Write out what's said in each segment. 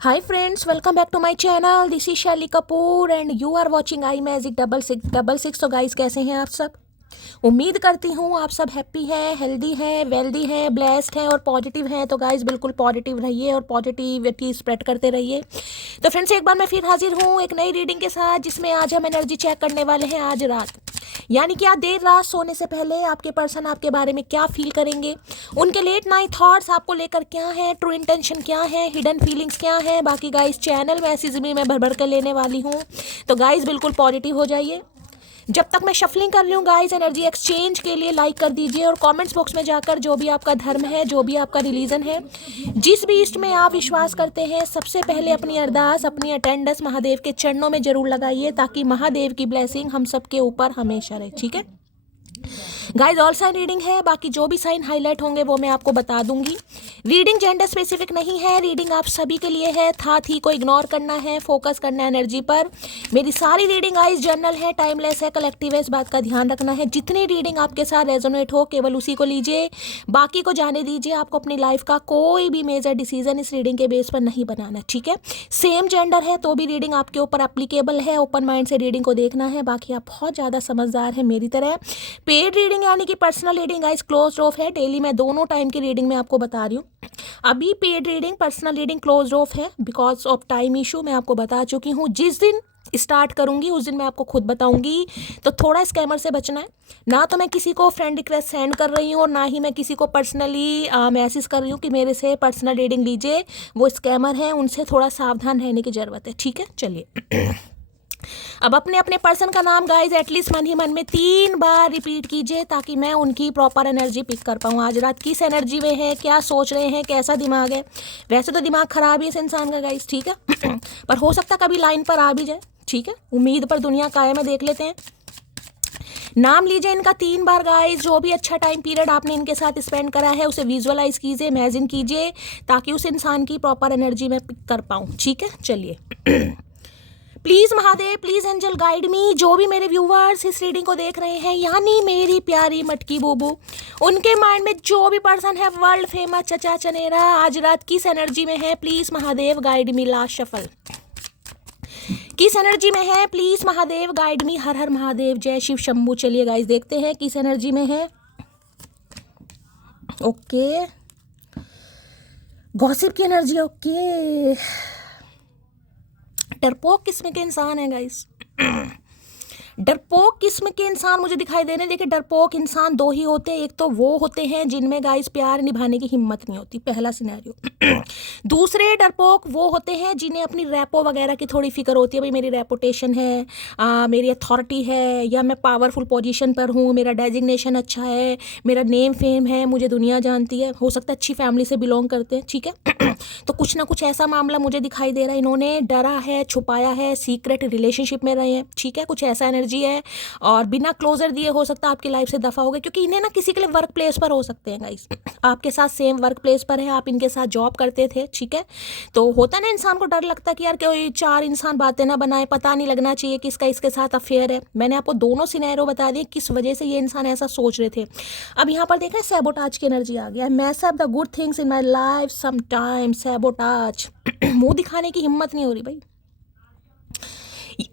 Hi friends, welcome back to my channel. This is Shelly Kapoor and you are watching I magic 666। तो guys कैसे हैं आप सब? उम्मीद करती हूँ आप सब हैप्पी हैं, हेल्दी हैं, वेल्दी हैं, ब्लेस्ड हैं और पॉजिटिव हैं। तो गाइस बिल्कुल पॉजिटिव रहिए और पॉजिटिविटी स्प्रेड करते रहिए। तो फ्रेंड्स एक बार मैं फिर हाजिर हूँ एक नई रीडिंग के साथ, जिसमें आज हम एनर्जी चेक करने वाले हैं आज रात, यानी कि आज देर रात सोने से पहले आपके पर्सन आपके बारे में क्या फील करेंगे, उनके लेट नाइट थॉट्स आपको लेकर क्या है, ट्रू इंटेंशन क्या है, हिडन फीलिंग्स क्या है। बाकी गाइस चैनल मैसेज भी मैं भर भर कर लेने वाली हूँ। तो गाइस बिल्कुल पॉजिटिव हो जाइए। जब तक मैं शफलिंग कर रही हूँ गाइस, एनर्जी एक्सचेंज के लिए लाइक कर दीजिए और कमेंट्स बॉक्स में जाकर जो भी आपका धर्म है, जो भी आपका रिलीजन है, जिस भी इष्ट में आप विश्वास करते हैं, सबसे पहले अपनी अरदास, अपनी अटेंडेंस महादेव के चरणों में जरूर लगाइए, ताकि महादेव की ब्लेसिंग हम सबके ऊपर हमेशा रहे। ठीक है गाइज, ऑल साइन रीडिंग है, बाकी जो भी साइन हाईलाइट होंगे वो मैं आपको बता दूंगी। रीडिंग जेंडर स्पेसिफिक नहीं है, रीडिंग आप सभी के लिए है। था थी को इग्नोर करना है, फोकस करना है एनर्जी पर। मेरी सारी रीडिंग गाइज जनरल है, टाइमलेस है, कलेक्टिव है, इस बात का ध्यान रखना है। जितनी रीडिंग आपके साथ रेजोनेट हो केवल उसी को लीजिए, बाकी को जाने दीजिए। आपको अपनी लाइफ का कोई भी मेजर डिसीजन इस रीडिंग के बेस पर नहीं बनाना। ठीक है, सेम जेंडर है तो भी रीडिंग आपके ऊपर एप्लीकेबल है। ओपन माइंड से रीडिंग को देखना है। बाकी आप बहुत ज़्यादा समझदार हैं मेरी तरह। पेड रीडिंग यानी कि personal reading guys close of है। डेली मैं दोनों टाइम की रीडिंग में आपको बता रही हूँ। अभी paid reading, personal reading close of है बिकॉज ऑफ टाइम इशू। मैं आपको बता चुकी हूँ, जिस दिन स्टार्ट करूंगी उस दिन मैं आपको खुद बताऊंगी। तो थोड़ा स्कैमर से बचना है। ना तो मैं किसी को फ्रेंड रिक्वेस्ट सेंड कर रही हूँ और ना ही मैं किसी को पर्सनली मैसेज कर रही हूँ कि मेरे से पर्सनल रीडिंग लीजिए। वो स्कैमर हैं, उनसे थोड़ा सावधान रहने की ज़रूरत है। ठीक है, चलिए अब अपने अपने पर्सन का नाम गाइज एटलीस्ट मन ही मन में 3 बार रिपीट कीजिए, ताकि मैं उनकी प्रॉपर एनर्जी पिक कर पाऊँ। आज रात किस एनर्जी में है, क्या सोच रहे हैं, कैसा दिमाग है। वैसे तो दिमाग खराब ही इस इंसान का गाइज, ठीक है पर हो सकता कभी लाइन पर आ भी जाए। ठीक है, उम्मीद पर दुनिया कायम है, देख लेते हैं। नाम लीजिए इनका 3 बार गाइज। जो भी अच्छा टाइम पीरियड आपने इनके साथ स्पेंड करा है उसे विजुअलाइज कीजिए, इमेजिन कीजिए, ताकि उस इंसान की प्रॉपर एनर्जी में पिक कर पाऊँ। ठीक है, चलिए please Mahadev, please angel guide me. जो भी मेरे व्यूवर्स इस रीडिंग को देख रहे हैं, यानी मेरी प्यारी मटकी बूबू, उनके माइंड में जो भी पर्सन है वर्ल्ड फेमस चचा चनेरा, आज रात किस एनर्जी में है, please Mahadev guide me. Last shuffle, किस एनर्जी में है, प्लीज महादेव गाइड मी। हर हर महादेव, जय शिव शंभू। चलिए गाइस देखते हैं किस एनर्जी में है। ओके, गॉसिप की एनर्जी। ओके, डरपोक किस्म के इंसान है गाइस। डरपोक किस्म के इंसान मुझे दिखाई दे रहे हैं। देखिए, डरपोक इंसान 2 ही होते हैं। एक तो वो होते हैं जिनमें गाइस प्यार निभाने की हिम्मत नहीं होती, पहला सिनेरियो। दूसरे डरपोक वो होते हैं जिन्हें अपनी रैपो वगैरह की थोड़ी फिक्र होती है। भाई मेरी रेपुटेशन है, मेरी अथॉरिटी है, या मैं पावरफुल पोजीशन पर हूँ, मेरा डेजिग्नेशन अच्छा है, मेरा नेम फेम है, मुझे दुनिया जानती है। हो सकता है अच्छी फैमिली से बिलोंग करते हैं। ठीक है तो कुछ ना कुछ ऐसा मामला मुझे दिखाई दे रहा है, इन्होंने डरा है, छुपाया है, सीक्रेट रिलेशनशिप में रहे हैं। ठीक है, कुछ ऐसा एनर्जी है। और बिना क्लोजर दिए हो सकता है आपकी लाइफ से दफा हो गए, क्योंकि इन्हें ना किसी के लिए वर्क प्लेस पर हो सकते हैं गाइस। आपके साथ सेम वर्क प्लेस पर है, आप इनके साथ जॉब करते थे। ठीक है, तो होता ना इंसान को डर लगता है कि यार कोई 4 इंसान बातें ना बनाए, पता नहीं लगना चाहिए किसका इसके साथ अफेयर है। मैंने आपको दोनों सिनेरियो बता दिए किस वजह से ये इंसान ऐसा सोच रहे थे। अब यहाँ पर देखा, सैबोटाज की एनर्जी आ गया। Mess up the good things in my life some time, sabotage. मुंह दिखाने की हिम्मत नहीं हो रही भाई।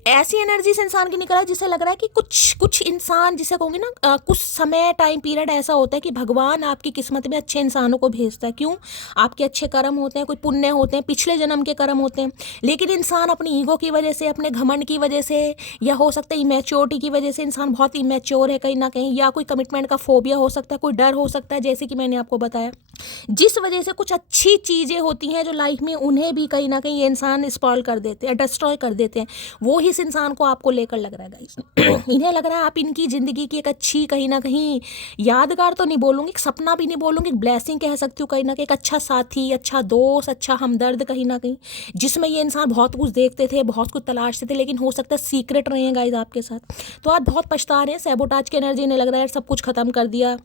ऐसी एनर्जी से इंसान की निकला है जिसे लग रहा है कि कुछ इंसान, जिसे कहूँगी ना, कुछ समय टाइम पीरियड ऐसा होता है कि भगवान आपकी किस्मत में अच्छे इंसानों को भेजता है। क्यों? आपके अच्छे कर्म होते हैं, कोई पुण्य होते हैं, पिछले जन्म के कर्म होते हैं। लेकिन इंसान अपनी ईगो की वजह से, अपने घमंड की वजह से, या हो सकता है इमेच्योरिटी की वजह से, इंसान बहुत इमेच्योर है कहीं ना कहीं, या कोई कमिटमेंट का फोबिया हो सकता है, कोई डर हो सकता है, जैसे कि मैंने आपको बताया, जिस वजह से कुछ अच्छी चीज़ें होती हैं जो लाइफ में, उन्हें भी कहीं ना कहीं ये इंसान स्पॉइल कर देते हैं, डिस्ट्रॉय कर देते हैं। वो ही इस इंसान को आपको लेकर लग रहा है गाइस। इन्हें लग रहा है आप इनकी ज़िंदगी की एक अच्छी, कहीं ना कहीं यादगार तो नहीं बोलूँगी, एक सपना भी नहीं बोलूँगी, एक ब्लेसिंग कह सकती हूँ कहीं ना कहीं, एक अच्छा साथी, अच्छा दोस्त, अच्छा हमदर्द कहीं ना कहीं, जिसमें ये इंसान बहुत कुछ देखते थे, बहुत कुछ तलाशते थे, लेकिन हो सकता है सीक्रेट रहे हैं गाइस आपके साथ। तो आज बहुत पछता रहे हैं। सैबोटाज की एनर्जी ने लग रहा है सब कुछ खत्म कर दिया,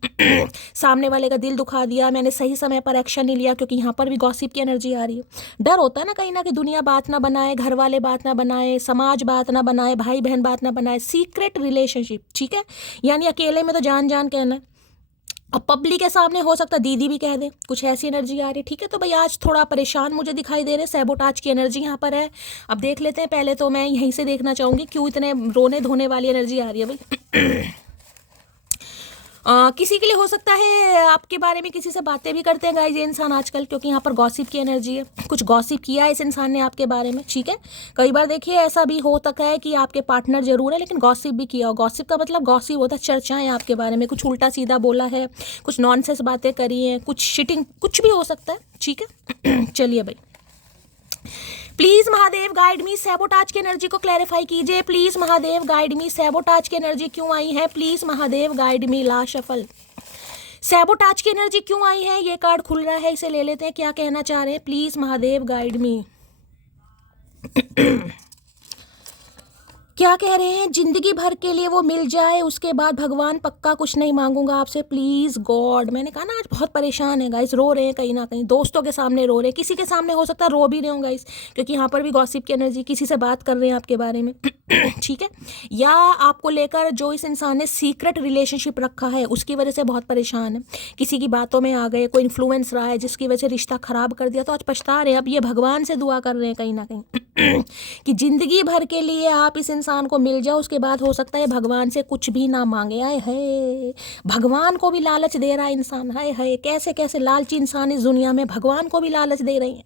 सामने वाले का दिल दुखा दिया, मैंने सही समय पर एक्शन नहीं लिया, क्योंकि यहाँ पर भी गॉसिप की एनर्जी आ रही है। डर होता है ना कहीं ना कि दुनिया बात ना बनाए, घर वाले बात ना बनाए, समाज बात ना बनाए, भाई बहन बात ना बनाए, सीक्रेट रिलेशनशिप। ठीक है, यानी अकेले में तो जान जान कहना है, अब पब्लिक के सामने हो सकता है दीदी भी कह दे, कुछ ऐसी एनर्जी आ रही है। ठीक है, तो भाई आज थोड़ा परेशान मुझे दिखाई दे रहे हैं, सैबोटाज की एनर्जी यहाँ पर है। अब देख लेते हैं, पहले तो मैं यहीं से देखना चाहूँगी क्यों इतने रोने धोने वाली एनर्जी आ रही है भाई। किसी के लिए हो सकता है आपके बारे में किसी से बातें भी करते हैं गाइस ये इंसान आजकल, क्योंकि यहाँ पर गॉसिप की एनर्जी है। कुछ गॉसिप किया है इस इंसान ने आपके बारे में। ठीक है, कई बार देखिए ऐसा भी हो सकता है कि आपके पार्टनर जरूर है लेकिन गॉसिप भी किया हो। गॉसिप का मतलब गॉसिप होता है चर्चाएं आपके बारे में, कुछ उल्टा सीधा बोला है, कुछ नॉनसेंस बातें करी हैं, कुछ शिटिंग, कुछ भी हो सकता है। ठीक है चलिए भाई, please Mahadev guide me, sabotage की एनर्जी को क्लैरिफाई कीजिए। Please Mahadev guide me, sabotage की एनर्जी क्यों आई है? Please Mahadev guide me. ला शफल, सैबोटाज की एनर्जी क्यों आई है? ये कार्ड खुल रहा है, इसे ले लेते हैं। क्या कहना चाह रहे हैं? प्लीज महादेव गाइड मी। क्या कह रहे हैं? जिंदगी भर के लिए वो मिल जाए, उसके बाद भगवान पक्का कुछ नहीं मांगूंगा आपसे, प्लीज गॉड। मैंने कहा ना आज बहुत परेशान है गाइस, रो रहे हैं कहीं ना कहीं, दोस्तों के सामने रो रहे हैं, किसी के सामने हो सकता है रो भी रहे हो गाइस, क्योंकि यहाँ पर भी गॉसिप की एनर्जी, किसी से बात कर रहे हैं आपके बारे में। ठीक है, या आपको लेकर जो इस इंसान ने सीक्रेट रिलेशनशिप रखा है उसकी वजह से बहुत परेशान है, किसी की बातों में आ गए, कोई इन्फ्लुएंस रहा है जिसकी वजह से रिश्ता खराब कर दिया, तो आज पछता रहे हैं। अब ये भगवान से दुआ कर रहे हैं कहीं ना कहीं कि जिंदगी भर के लिए आप इस इंसान को मिल जाओ, उसके बाद हो सकता है भगवान से कुछ भी ना मांगे। आए है, भगवान को भी लालच दे रहा है इंसान। हाय हाय, कैसे कैसे लालची इंसान इस दुनिया में, भगवान को भी लालच दे रही है।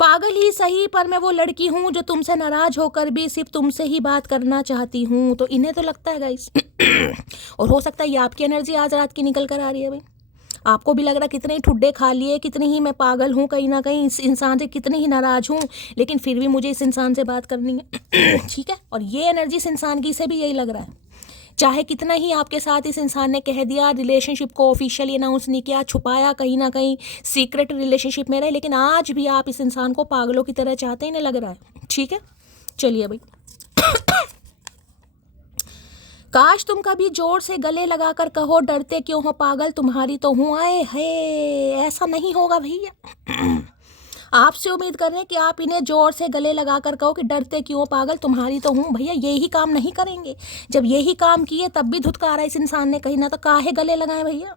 पागल ही सही, पर मैं वो लड़की हूँ जो तुमसे नाराज होकर भी सिर्फ तुमसे ही बात करना चाहती हूँ। तो इन्हें तो लगता है गाइस और हो सकता है ये आपकी एनर्जी आज रात की निकल कर आ रही है भाई। आपको भी लग रहा कितने ही ठुड्डे खा लिए, कितनी ही मैं पागल हूँ कहीं ना कहीं, इस इंसान से कितनी ही नाराज हूँ, लेकिन फिर भी मुझे इस इंसान से बात करनी है। ठीक है, और ये एनर्जी इस इंसान की से भी यही लग रहा है। चाहे कितना ही आपके साथ इस इंसान ने कह दिया, रिलेशनशिप को ऑफिशियली अनाउंस नहीं किया, छुपाया, कहीं ना कहीं सीक्रेट रिलेशनशिप में रहे, लेकिन आज भी आप इस इंसान को पागलों की तरह चाहते ही नहीं लग रहा है। ठीक है, चलिए भाई। काश तुम कभी जोर से गले लगाकर कहो, डरते क्यों हो पागल, तुम्हारी तो हूँ। आए है, ऐसा नहीं होगा भैया। आपसे उम्मीद कर रहे हैं कि आप इन्हें जोर से गले लगाकर कहो कि डरते क्यों हो पागल, तुम्हारी तो हूँ। भैया यही काम नहीं करेंगे, जब यही काम किए तब भी धुतकारा इस इंसान ने कहीं ना, तो काहे गले लगाए भैया।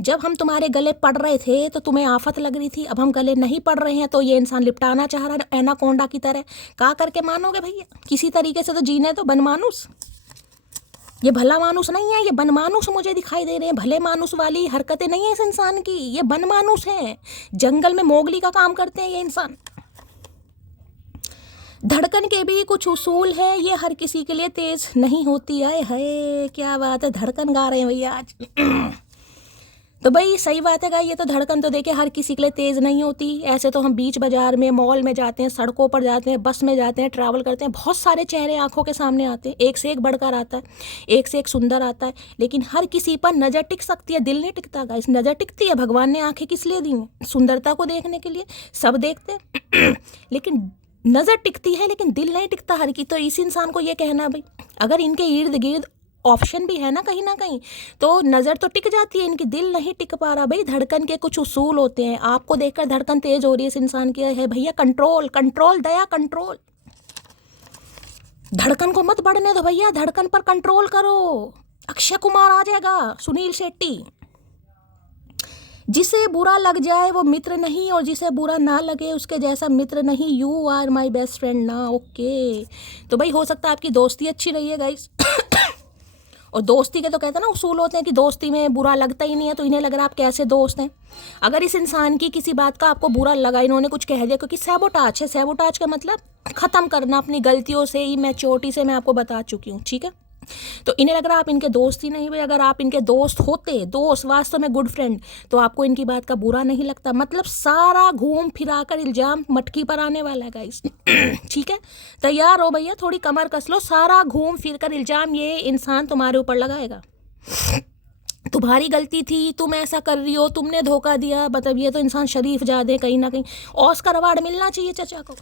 जब हम तुम्हारे गले पड़ रहे थे तो तुम्हें आफत लग रही थी, अब हम गले नहीं पड़ रहे हैं तो ये इंसान लिपटाना चाह रहा है एनाकोंडा की तरह। का करके मानोगे भैया, किसी तरीके से तो जीने तो बनमानुस। ये भला मानुस नहीं है, ये बनमानुस मुझे दिखाई दे रहे हैं। भले मानुस वाली हरकतें नहीं है इस इंसान की, ये बनमानुस है, जंगल में मोगली का काम करते हैं ये इंसान। धड़कन के भी कुछ उसूल है, ये हर किसी के लिए तेज नहीं होती है। क्या बात है, धड़कन गा रहे हैं भैया आज। तो भाई सही बात है, ये तो धड़कन तो देखिए हर किसी के लिए तेज़ नहीं होती। ऐसे तो हम बीच बाजार में, मॉल में जाते हैं, सड़कों पर जाते हैं, बस में जाते हैं, ट्रैवल करते हैं, बहुत सारे चेहरे आंखों के सामने आते हैं, एक से एक बढ़कर आता है, एक से एक सुंदर आता है, लेकिन हर किसी पर नज़र टिक सकती है, दिल नहीं टिकता गाइस। नज़र टिकती है, भगवान ने आंखें किस लिए दी हैं? सुंदरता को देखने के लिए, सब देखते हैं। लेकिन नज़र टिकती है लेकिन दिल नहीं टिकता हर की। तो इस इंसान को ये कहना है भाई, अगर इनके इर्द गिर्द ऑप्शन भी है ना कहीं ना कहीं, तो नज़र तो टिक जाती है, इनकी दिल नहीं टिक पा रहा भाई। धड़कन के कुछ उसूल होते हैं, आपको देखकर धड़कन तेज हो रही है इस इंसान की। है भैया कंट्रोल, कंट्रोल, दया कंट्रोल। धड़कन को मत बढ़ने दो भैया, धड़कन पर कंट्रोल करो। अक्षय कुमार आ जाएगा, सुनील शेट्टी। जिसे बुरा लग जाए वो मित्र नहीं, और जिसे बुरा ना लगे उसके जैसा मित्र नहीं। You are my best friend ना। ओके, तो भाई हो सकता है आपकी दोस्ती अच्छी रही है गाइस। और दोस्ती के तो कहते हैं ना उसूल होते हैं कि दोस्ती में बुरा लगता ही नहीं है, तो इन्हें लग रहा है आप कैसे दोस्त हैं। अगर इस इंसान की किसी बात का आपको बुरा लगा, इन्होंने कुछ कह दिया, क्योंकि सैबोटाज है, सैबोटाज का मतलब ख़त्म करना अपनी गलतियों से, ही मैच्योरिटी से मैं आपको बता चुकी हूँ। ठीक है, तो इन्हें लग रहा आप इनके दोस्त ही नहीं भाई। अगर आप इनके दोस्त होते, दोस्त वास्तव में गुड फ्रेंड, तो आपको इनकी बात का बुरा नहीं लगता। मतलब सारा घूम फिरा कर इल्ज़ाम मटकी पर आने वाला है गाइस। ठीक है, तैयार हो भैया, थोड़ी कमर कस लो, सारा घूम फिर कर इल्ज़ाम ये इंसान तुम्हारे ऊपर लगाएगा। तुम्हारी गलती थी, तुम ऐसा कर रही हो, तुमने धोखा दिया। मतलब ये तो इंसान शरीफ जादे, कहीं ना कहीं ऑस्कर अवार्ड मिलना चाहिए चचा को।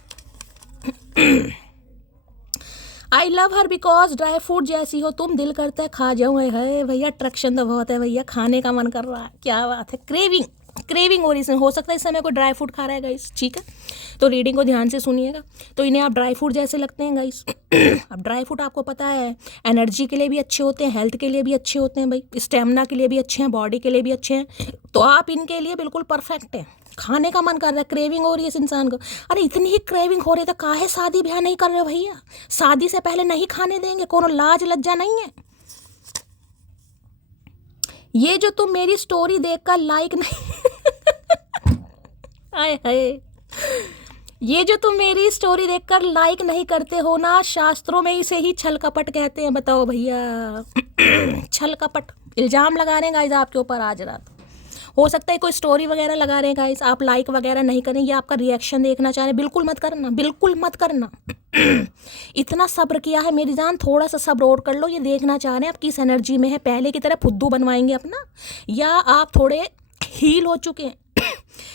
I love her because dry fruit जैसी हो तुम, दिल करता है खा जाऊँ। है भैया, अट्रैक्शन तो बहुत है भैया, खाने का मन कर रहा है। क्या बात है, क्रेविंग। क्रेविंग हो रही है, हो सकता है इस समय कोई ड्राई फ्रूट खा रहा है गाइस, ठीक है, तो रीडिंग को ध्यान से सुनिएगा। तो इन्हें आप ड्राई फ्रूट जैसे लगते हैं गाइस। अब ड्राई फ्रूट आपको पता है एनर्जी के लिए भी अच्छे होते हैं, हेल्थ के लिए भी अच्छे होते हैं भाई, स्टेमिना के लिए भी अच्छे हैं, बॉडी के लिए भी अच्छे हैं, तो आप इनके लिए बिल्कुल परफेक्ट हैं। खाने का मन कर रहा है, क्रेविंग हो रही है इस इंसान को, अरे इतनी ही क्रेविंग हो रही है तो काहे शादी ब्याह नहीं कर रहे हो भैया? शादी से पहले नहीं खाने देंगे? कोनो लाज लज्जा नहीं है? ये जो तुम मेरी स्टोरी देखकर लाइक नहीं आए हाय, ये जो तुम मेरी स्टोरी देखकर लाइक नहीं करते हो ना, शास्त्रों में इसे ही छल कपट कहते हैं। बताओ भैया, छल कपट इल्जाम लगा रहे हैं गाइस आपके ऊपर आज रात। हो सकता है कोई स्टोरी वगैरह लगा रहे हैं गाइस, आप लाइक वगैरह नहीं करें, ये आपका रिएक्शन देखना चाह रहे हैं, बिल्कुल मत करना, बिल्कुल मत करना। इतना सब्र किया है मेरी जान, थोड़ा सा सब्र और कर लो। ये देखना चाह रहे हैं आप किस एनर्जी में है, पहले की तरह फुद्दू बनवाएंगे अपना, या आप थोड़े हील हो चुके हैं।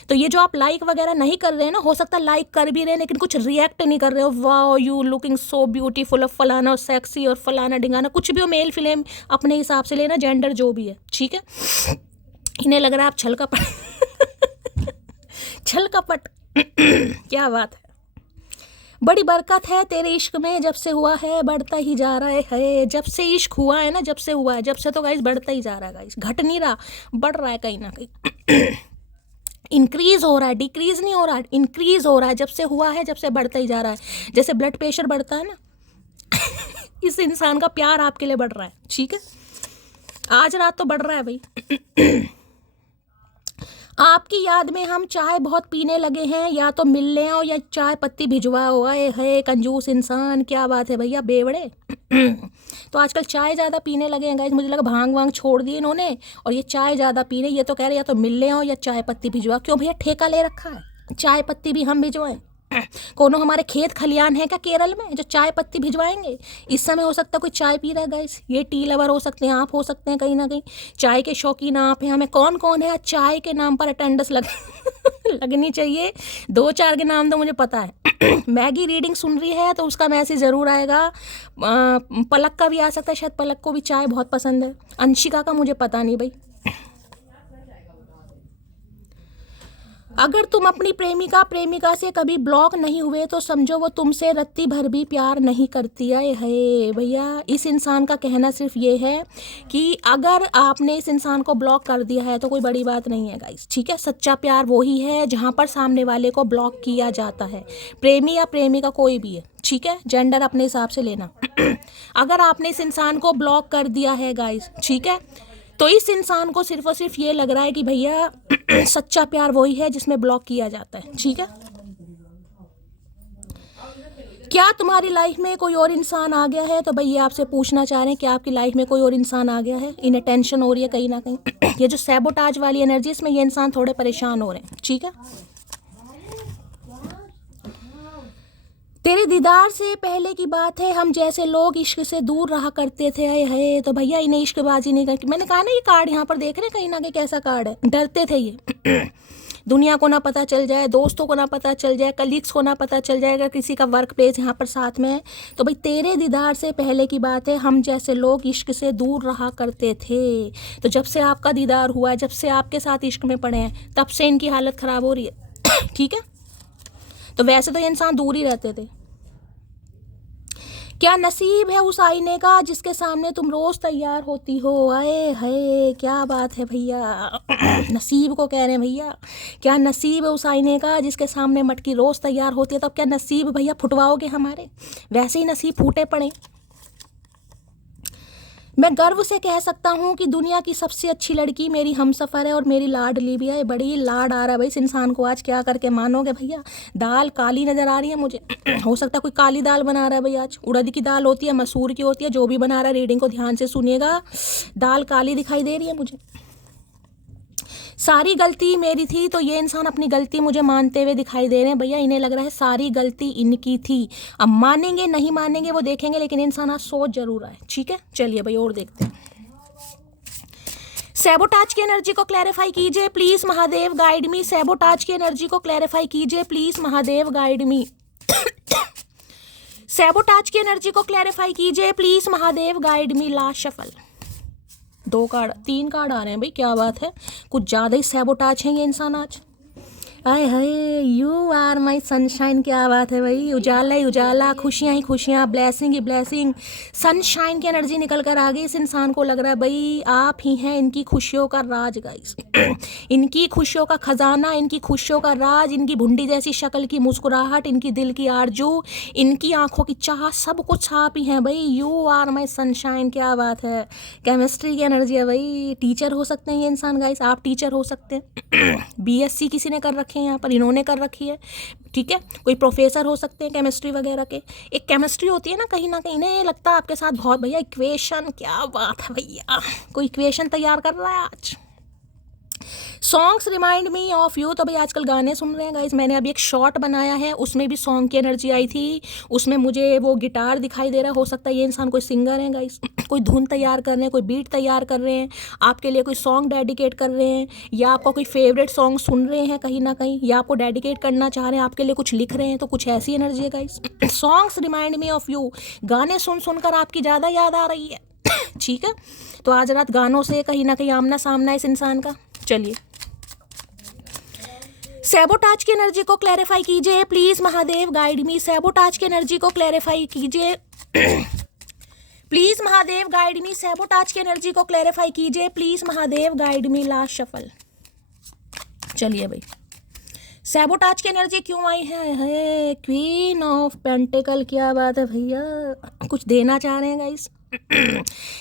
तो ये जो आप लाइक वगैरह नहीं कर रहे हैं ना, हो सकता है लाइक कर भी रहे हैं लेकिन कुछ रिएक्ट नहीं कर रहे हो। Wow you looking so beautiful, और फलाना और सेक्सी और फलाना डिंगाना, कुछ भी हो, मेल फिल्म अपने हिसाब से लेना, जेंडर जो भी है, ठीक है। इन्हें लग रहा है आप छल कपट छल कपट क्या बात है। बड़ी बरकत है तेरे इश्क में, जब से हुआ है बढ़ता ही जा रहा है। जब से इश्क हुआ है ना, जब से हुआ है, जब से तो गाइस बढ़ता ही जा रहा है गाइस, घट नहीं रहा, बढ़ रहा है कहीं ना कहीं। इंक्रीज हो रहा है, डिक्रीज नहीं हो रहा है, इंक्रीज हो रहा है। जब से हुआ है, जब से बढ़ता ही जा रहा है। जैसे ब्लड प्रेशर बढ़ता है ना इस इंसान का प्यार आपके लिए बढ़ रहा है, ठीक है, आज रात तो बढ़ रहा है भाई। आपकी याद में हम चाय बहुत पीने लगे हैं, या तो मिलने आओ या चाय पत्ती भिजवाओ। आए है कंजूस इंसान, क्या बात है भैया बेवड़े। तो आजकल चाय ज़्यादा पीने लगे हैं गाइस, मुझे लगा भांग वांग छोड़ दिए इन्होंने और ये चाय ज़्यादा पी रहे। ये तो कह रहे या तो मिलने आओ या चाय पत्ती भिजवाओ। क्यों भैया, ठेका ले रखा है, चाय पत्ती भी हम भिजवाएं? कोनो हमारे खेत खलियान है क्या केरल में जो चाय पत्ती भिजवाएंगे? इस समय हो सकता है कोई चाय पी रहा है गाइस, ये टी लवर हो सकते हैं, आप हो सकते हैं कहीं ना कहीं चाय के शौकीन आप हैं। हमें कौन कौन है चाय के नाम पर अटेंडेंस लगनी चाहिए? 2-4 के नाम तो मुझे पता है। मैगी रीडिंग सुन रही है तो उसका मैसेज ज़रूर आएगा। पलक का भी आ सकता है, शायद पलक को भी चाय बहुत पसंद है। अंशिका का मुझे पता नहीं भाई। अगर तुम अपनी प्रेमिका से कभी ब्लॉक नहीं हुए तो समझो वो तुमसे रत्ती भर भी प्यार नहीं करती है। भैया इस इंसान का कहना सिर्फ ये है कि अगर आपने इस इंसान को ब्लॉक कर दिया है तो कोई बड़ी बात नहीं है गाइस, ठीक है। सच्चा प्यार वो ही है जहाँ पर सामने वाले को ब्लॉक किया जाता है, प्रेमी या प्रेमिका कोई भी है, ठीक है, जेंडर अपने हिसाब से लेना। अगर आपने इस इंसान को ब्लॉक कर दिया है गाइस, ठीक है, तो इस इंसान को सिर्फ और सिर्फ ये लग रहा है कि भैया सच्चा प्यार वही है जिसमें ब्लॉक किया जाता है, ठीक है। क्या तुम्हारी लाइफ में कोई और इंसान आ गया है? तो भाई ये आपसे पूछना चाह रहे हैं कि आपकी लाइफ में कोई और इंसान आ गया है? इन्हें टेंशन हो रही है कहीं ना कहीं। ये जो सैबोटाज वाली एनर्जी, इसमें ये इंसान थोड़े परेशान हो रहे हैं, ठीक है। तेरे दीदार से पहले की बात है, हम जैसे लोग इश्क से दूर रहा करते थे। है तो भैया इन्हें इश्कबाजी नहीं करती। मैंने कहा ना, ये कार्ड यहाँ पर देख रहे हैं कहीं ना कहीं कैसा कार्ड है। डरते थे ये दुनिया को ना पता चल जाए, दोस्तों को ना पता चल जाए, कलीग्स को ना पता चल जाए, अगर किसी का वर्क प्लेस यहाँ पर साथ में है तो भाई तेरे दीदार से पहले की बात है, हम जैसे लोग इश्क से दूर रहा करते थे। तो जब से आपका दीदार हुआ है, जब से आपके साथ इश्क में पड़े हैं, तब से इनकी हालत ख़राब हो रही है, ठीक है। तो वैसे तो ये इंसान दूर ही रहते थे। क्या नसीब है उस आईने का जिसके सामने तुम रोज़ तैयार होती हो? आए हाय क्या बात है भैया। नसीब को कह रहे हैं भैया, क्या नसीब है उस आईने का जिसके सामने मटकी रोज़ तैयार होती है? तो अब क्या नसीब भैया फुटवाओगे हमारे? वैसे ही नसीब फूटे पड़े। मैं गर्व से कह सकता हूँ कि दुनिया की सबसे अच्छी लड़की मेरी हमसफ़र है और मेरी लाडली भी है। बड़ी लाड आ रहा है भाई इस इंसान को आज, क्या करके मानोगे भैया। दाल काली नज़र आ रही है मुझे। हो सकता है कोई काली दाल बना रहा है भाई आज। उड़द की दाल होती है, मसूर की होती है, जो भी बना रहा है, रीडिंग को ध्यान से सुनिएगा। दाल काली दिखाई दे रही है मुझे। सारी गलती मेरी थी, तो ये इंसान अपनी गलती मुझे मानते हुए दिखाई दे रहे हैं भैया। इन्हें लग रहा है सारी गलती इनकी थी। अब मानेंगे नहीं मानेंगे वो देखेंगे, लेकिन इंसान आज सोच जरूर रहा है, ठीक है। चलिए भाई और देखते हैं। सैबोटाज की एनर्जी को क्लैरिफाई कीजिए please Mahadev, guide me. Sabotage की एनर्जी को क्लैरिफाई कीजिए please Mahadev, guide me. Sabotage की एनर्जी को क्लैरिफाई कीजिए please Mahadev, guide me. Last shuffle. 2 card 3 card आ रहे हैं भाई, क्या बात है, कुछ ज़्यादा ही सैबोटाज है ये इंसान आज। आय हाय, यू आर माई सनशाइन, क्या बात है भाई, उजाला ही उजाला, खुशियाँ ही खुशियाँ, ब्लेसिंग ही ब्लेसिंग, सनशाइन की एनर्जी निकल कर आ गई। इस इंसान को लग रहा है भाई आप ही हैं इनकी खुशियों का राज गाइस, इनकी खुशियों का खजाना, इनकी खुशियों का राज, इनकी भुंडी जैसी शक्ल की मुस्कुराहट, इनकी दिल की आरजू, इनकी आंखों की चाह, सब कुछ आप ही हैं भाई। यू आर माई सनशाइन, क्या बात है, केमिस्ट्री की एनर्जी है भाई। टीचर हो सकते हैं ये इंसान गाइस, आप टीचर हो सकते हैं। बीएससी किसी ने कर रखे हैं यहाँ पर, इन्होंने कर रखी है, ठीक है। कोई प्रोफेसर हो सकते हैं केमिस्ट्री वगैरह के। एक केमिस्ट्री होती है ना कहीं इन्हें लगता है आपके साथ बहुत, भैया इक्वेशन, क्या बात है भैया, कोई इक्वेशन तैयार कर रहा है आज। Songs remind me of you, तो भाई आजकल गाने सुन रहे हैं गाइस। मैंने अभी एक शॉर्ट बनाया है, उसमें भी सॉन्ग की एनर्जी आई थी, उसमें मुझे वो गिटार दिखाई दे रहा है। हो सकता है ये इंसान कोई सिंगर है गाइस, कोई धुन तैयार कर रहे हैं, कोई बीट तैयार कर रहे हैं, आपके लिए कोई सॉन्ग डेडिकेट कर रहे हैं, या आपका कोई फेवरेट सॉन्ग सुन रहे हैं कहीं ना कहीं, या आपको डेडिकेट करना चाह रहे हैं, आपके लिए कुछ लिख रहे हैं, तो कुछ ऐसी एनर्जी है guys. Songs remind me of you, गाने सुन सुनकर आपकी ज़्यादा याद आ रही है, ठीक है। तो आज रात गानों से कहीं ना कहीं आमना सामना इस इंसान का। चलिए, सैबोटाज की एनर्जी को क्लैरिफाई कीजिए please Mahadev, guide me. Sabotage की एनर्जी को क्लैरिफाई कीजिए please Mahadev, guide me. Sabotage की एनर्जी को क्लैरिफाई कीजिए please Mahadev, guide me. Last shuffle. चलिए भाई, सैबोटाज की एनर्जी क्यों आई है क्वीन ऑफ पेंटिकल, क्या बात है भैया, कुछ देना चाह रहे हैं गाइस।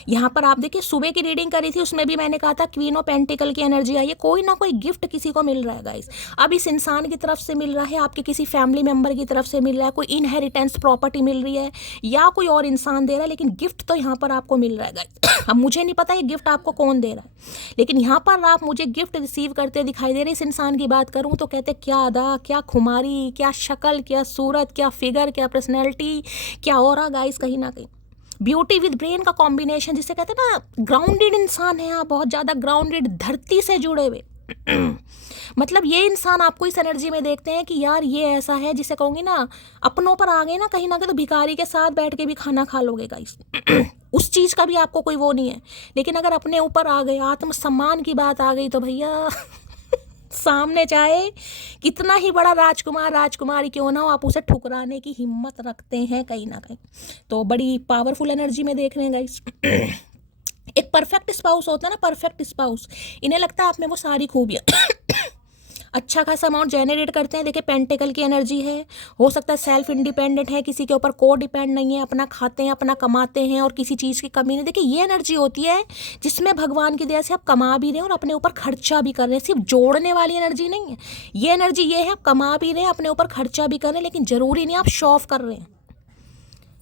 यहाँ पर आप देखिए, सुबह की रीडिंग करी थी, उसमें भी मैंने कहा था क्वीन ऑफ पेंटिकल की एनर्जी आई है। कोई ना कोई गिफ्ट किसी को मिल रहा है गाइस। अब इस इंसान की तरफ से मिल रहा है, आपके किसी फैमिली मेंबर की तरफ से मिल रहा है, कोई इनहेरिटेंस प्रॉपर्टी मिल रही है, या कोई और इंसान दे रहा है, लेकिन गिफ्ट तो यहाँ पर आपको मिल रहा है गाइस। अब मुझे नहीं पता ये गिफ्ट आपको कौन दे रहा है, लेकिन यहाँ पर आप मुझे गिफ्ट रिसीव करते दिखाई दे रहे। इस इंसान की बात करूँ तो कहते क्या अदा, क्या खुमारी, क्या शक्ल, क्या सूरत, क्या फिगर, क्या पर्सनैलिटी, क्या ऑरा गाइस। कहीं ना कहीं ब्यूटी विद ब्रेन का कॉम्बिनेशन, जिसे कहते हैं ना, ग्राउंडेड इंसान है आप, बहुत ज़्यादा ग्राउंडेड, धरती से जुड़े हुए। मतलब ये इंसान आपको इस एनर्जी में देखते हैं कि यार ये ऐसा है जिसे कहूँगी ना, अपनों पर आ गए ना कहीं तो भिखारी के साथ बैठ के भी खाना खा लोगे गाइस। उस चीज़ का भी आपको कोई वो नहीं है, लेकिन अगर अपने ऊपर आ गए, आत्मसम्मान की बात आ गई, तो भैया सामने चाहे कितना ही बड़ा राजकुमार राजकुमारी क्यों ना हो, आप उसे ठुकराने की हिम्मत रखते हैं कहीं ना कहीं। तो बड़ी पावरफुल एनर्जी में देख रहे हैं गाइस। एक परफेक्ट स्पाउस होता है ना, परफेक्ट स्पाउस, इन्हें लगता है आप में वो सारी खूबियाँ अच्छा खासा अमाउंट जनरेट करते हैं। देखिए, पेंटिकल की एनर्जी है, हो सकता है सेल्फ इंडिपेंडेंट है, किसी के ऊपर को डिपेंड नहीं है, अपना खाते हैं, अपना कमाते हैं, और किसी चीज़ की कमी नहीं। देखिए, ये एनर्जी होती है जिसमें भगवान की दया से आप कमा भी रहे हैं और अपने ऊपर खर्चा भी कर रहे हैं। सिर्फ जोड़ने वाली एनर्जी नहीं है ये एनर्जी, ये है आप कमा भी रहे हैं, अपने ऊपर खर्चा भी कर रहे हैं, लेकिन ज़रूरी नहीं आप शो ऑफ कर रहे हैं।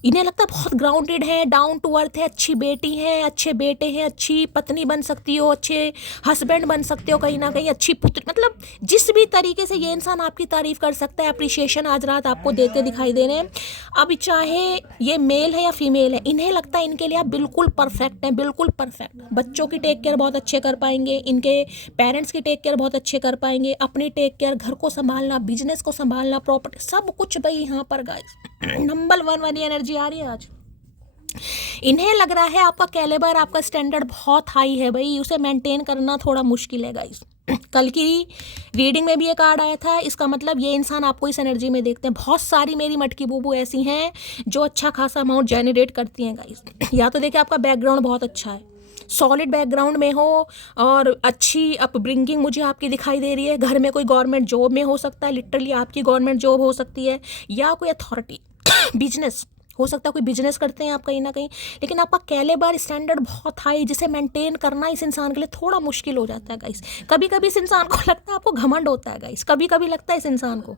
इन्हें लगता है बहुत ग्राउंडेड है, डाउन टू अर्थ है, अच्छी बेटी है, अच्छे बेटे हैं, अच्छी पत्नी बन सकती हो, अच्छे हस्बैंड बन सकते हो, कहीं ना कहीं अच्छी पुत्र, मतलब जिस भी तरीके से ये इंसान आपकी तारीफ कर सकता है, अप्रिशिएशन आज रात आपको देते दिखाई दे रहे हैं। अब चाहे ये मेल है या फीमेल है, इन्हें लगता है इनके लिए आप बिल्कुल परफेक्ट हैं, बिल्कुल परफेक्ट। बच्चों की टेक केयर बहुत अच्छे कर पाएंगे, इनके पेरेंट्स की टेक केयर बहुत अच्छे कर पाएंगे, अपनी टेक केयर, घर को संभालना, बिजनेस को संभालना, प्रॉपर्टी, सब कुछ भाई यहाँ पर गाइस नंबर 1 वाली एनर्जी आ रही है आज। इन्हें लग रहा है आपका कैलिबर, आपका स्टैंडर्ड बहुत हाई है भाई, उसे मेंटेन करना थोड़ा मुश्किल है गाइस। कल की रीडिंग में भी एक कार्ड आया था, इसका मतलब ये इंसान आपको इस एनर्जी में देखते हैं। बहुत सारी मेरी मटकी बूबू ऐसी हैं जो अच्छा खासा अमाउंट जनरेट करती हैं गाइस। या तो देखिए आपका बैकग्राउंड बहुत अच्छा है, सॉलिड बैकग्राउंड में हो, और अच्छी अपब्रिंगिंग मुझे आपकी दिखाई दे रही है। घर में कोई गवर्नमेंट जॉब में हो सकता है, लिटरली आपकी गवर्नमेंट जॉब हो सकती है, या कोई अथॉरिटी, बिजनेस हो सकता है, कोई बिजनेस करते हैं आप कहीं ना कहीं, लेकिन आपका कैलिबर स्टैंडर्ड बहुत हाई, जिसे मेंटेन करना इस इंसान के लिए थोड़ा मुश्किल हो जाता है गाइस। कभी कभी इस इंसान को लगता है आपको घमंड होता है गाइस, कभी कभी लगता है इस इंसान को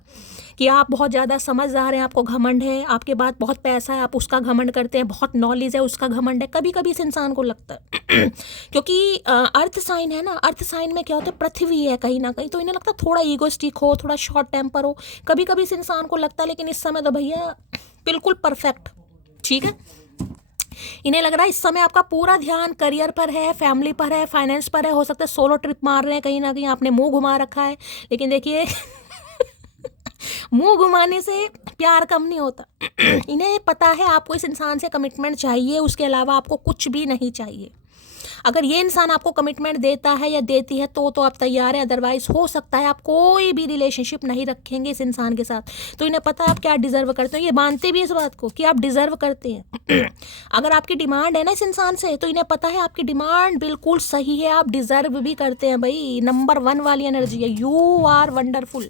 कि आप बहुत ज़्यादा समझदार हैं, आपको घमंड है, आपके पास बहुत पैसा है, आप उसका घमंड करते हैं, बहुत नॉलेज है, उसका घमंड है, कभी कभी इस इंसान को लगता है। क्योंकि अर्थ साइन है ना, अर्थ साइन में क्या होता है, पृथ्वी है कहीं ना कहीं, तो इन्हें लगता है थोड़ा ईगोस्टिक हो, थोड़ा शॉर्ट टेम्पर हो, कभी कभी इस इंसान को लगता है। लेकिन इस समय तो भैया बिल्कुल परफेक्ट, ठीक है। इन्हें लग रहा है इस समय आपका पूरा ध्यान करियर पर है, फैमिली पर है, फाइनेंस पर है, हो सकता है सोलो ट्रिप मार रहे हैं, कहीं ना कहीं आपने मुंह घुमा रखा है, लेकिन देखिए मुंह घुमाने से प्यार कम नहीं होता। इन्हें पता है आपको इस इंसान से कमिटमेंट चाहिए, उसके अलावा आपको कुछ भी नहीं चाहिए। अगर ये इंसान आपको कमिटमेंट देता है या देती है तो आप तैयार हैं, अदरवाइज हो सकता है आप कोई भी रिलेशनशिप नहीं रखेंगे इस इंसान के साथ। तो इन्हें पता है आप क्या डिजर्व करते हो, ये मानते भी इस बात को कि आप डिजर्व करते हैं। अगर आपकी डिमांड है ना इस इंसान से, तो इन्हें पता है आपकी डिमांड बिल्कुल सही है, आप डिजर्व भी करते हैं भाई। नंबर 1 वाली एनर्जी है, यू आर वंडरफुल।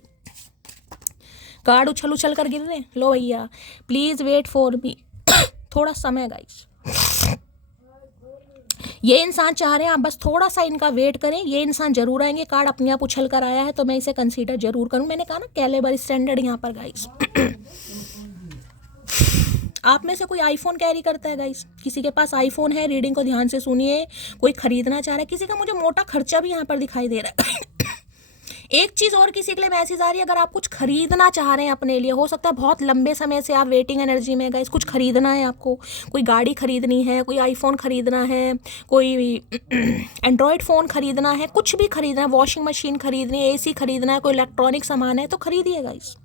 कार्ड उछल उछल कर गिर रहे हैं, लो भैया प्लीज वेट फॉर मी, थोड़ा समय गाइस। ये इंसान चाह रहे हैं आप बस थोड़ा सा इनका वेट करें, ये इंसान जरूर आएंगे। कार्ड अपने आप उछल कर आया है तो मैं इसे कंसीडर जरूर करूं। मैंने कहा ना कैलिबर स्टैंडर्ड यहाँ पर गाइस। आप में से कोई आईफोन कैरी करता है गाइस? किसी के पास आईफोन है? रीडिंग को ध्यान से सुनिए। कोई खरीदना चाह रहा है, किसी का मुझे मोटा खर्चा भी यहाँ पर दिखाई दे रहा है। एक चीज और किसी के लिए मैसेज आ रही है, अगर आप कुछ खरीदना चाह रहे हैं अपने लिए, हो सकता है बहुत लंबे समय से आप वेटिंग एनर्जी में गाइस, कुछ खरीदना है आपको, कोई गाड़ी खरीदनी है, कोई आईफोन खरीदना है, कोई एंड्रॉयड फ़ोन खरीदना है, कुछ भी खरीदना है, वॉशिंग मशीन खरीदनी है, एसी खरीदना है, कोई इलेक्ट्रॉनिक सामान है तो खरीदिए गाइस।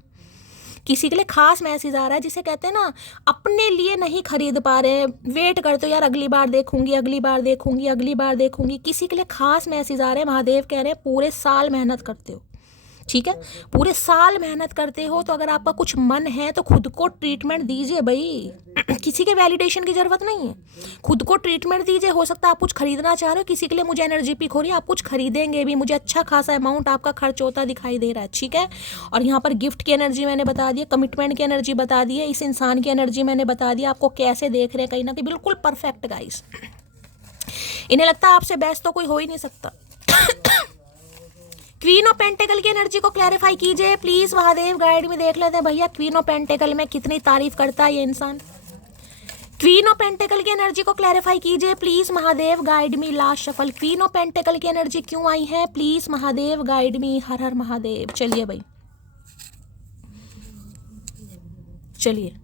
किसी के लिए खास मैसेज आ रहा है जिसे कहते हैं ना अपने लिए नहीं खरीद पा रहे, वेट करते हो यार अगली बार देखूंगी, अगली बार देखूंगी, अगली बार देखूंगी। किसी के लिए खास मैसेज आ रहे हैं, महादेव कह रहे हैं पूरे साल मेहनत करते हो, ठीक है, पूरे साल मेहनत करते हो, तो अगर आपका कुछ मन है तो खुद को ट्रीटमेंट दीजिए भाई। किसी के वैलिडेशन की जरूरत नहीं है, खुद को ट्रीटमेंट दीजिए। हो सकता है आप कुछ खरीदना चाह रहे हो, किसी के लिए मुझे एनर्जी पिक हो रही है, आप कुछ खरीदेंगे भी, मुझे अच्छा खासा अमाउंट आपका खर्च होता दिखाई दे रहा है, ठीक है। और यहाँ पर गिफ्ट की एनर्जी मैंने बता दी है, कमिटमेंट की एनर्जी बता दी है, इस इंसान की एनर्जी मैंने बता दी, आपको कैसे देख रहे हैं, कहीं ना कहीं बिल्कुल परफेक्ट गाइस। इन्हें लगता है आपसे बेस्ट तो कोई हो ही नहीं सकता। क्वीन ऑफ पेंटेकल की एनर्जी को क्लैरिफाई कीजिए प्लीज, महादेव गाइड में देख लेते हैं भैया क्वीन ऑफ पेंटेकल में कितनी तारीफ करता है ये इंसान। क्वीन ऑफ पेंटेकल की एनर्जी को क्लैरिफाई कीजिए please, Mahadev guide me. Last shuffle, queen of pentacle की एनर्जी क्यों आई है प्लीज, महादेव गाइड मी। हर हर महादेव। चलिए भाई, चलिए।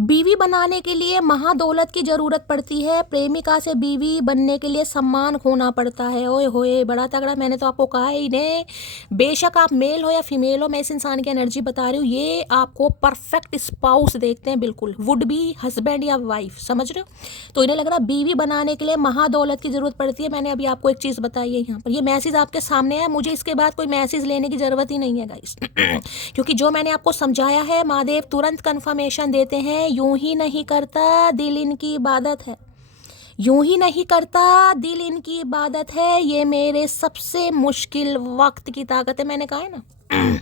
बीवी बनाने के लिए महादौलत की जरूरत पड़ती है, प्रेमिका से बीवी बनने के लिए सम्मान खोना पड़ता है। ओए होए बड़ा तगड़ा। मैंने तो आपको कहा है इन्हें, बेशक आप मेल हो या फीमेल हो, मैं इस इंसान की एनर्जी बता रही हूँ, ये आपको परफेक्ट स्पाउस देखते हैं, बिल्कुल वुड बी हस्बैंड या वाइफ, समझ रहे हो। तो इन्हें लग रहा है बीवी बनाने के लिए महादौलत की जरूरत पड़ती है। मैंने अभी आपको एक चीज़ बताई है यहाँ पर, ये मैसेज आपके सामने है, मुझे इसके बाद कोई मैसेज लेने की जरूरत ही नहीं है गाइस। क्योंकि जो मैंने आपको समझाया है महादेव तुरंत कन्फर्मेशन देते हैं। यूं ही नहीं करता दिल इनकी इबादत है, यूं ही नहीं करता दिल इनकी इबादत है, ये मेरे सबसे मुश्किल वक्त की ताकत है। मैंने कहा है ना,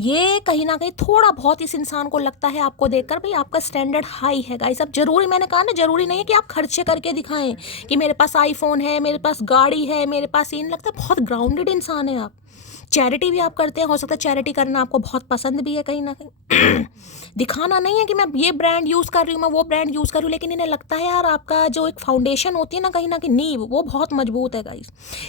ये कहीं ना कहीं थोड़ा बहुत इस इंसान को लगता है आपको देखकर भाई आपका स्टैंडर्ड हाई है गाइस। अब जरूरी, मैंने कहा ना जरूरी नहीं है कि आप खर्चे करके दिखाएं कि मेरे पास आईफोन है, मेरे पास गाड़ी है, मेरे पास इन, लगता है बहुत ग्राउंडेड इंसान है आप। चैरिटी भी आप करते हैं, हो सकता है चैरिटी करना आपको बहुत पसंद भी है कहीं ना कहीं। दिखाना नहीं है कि मैं ये ब्रांड यूज़ कर रही हूँ, मैं वो ब्रांड यूज़ कर रही हूँ, लेकिन इन्हें लगता है यार आपका जो एक फाउंडेशन होती है ना कहीं ना कहीं नींव, वो बहुत मजबूत है गाइस।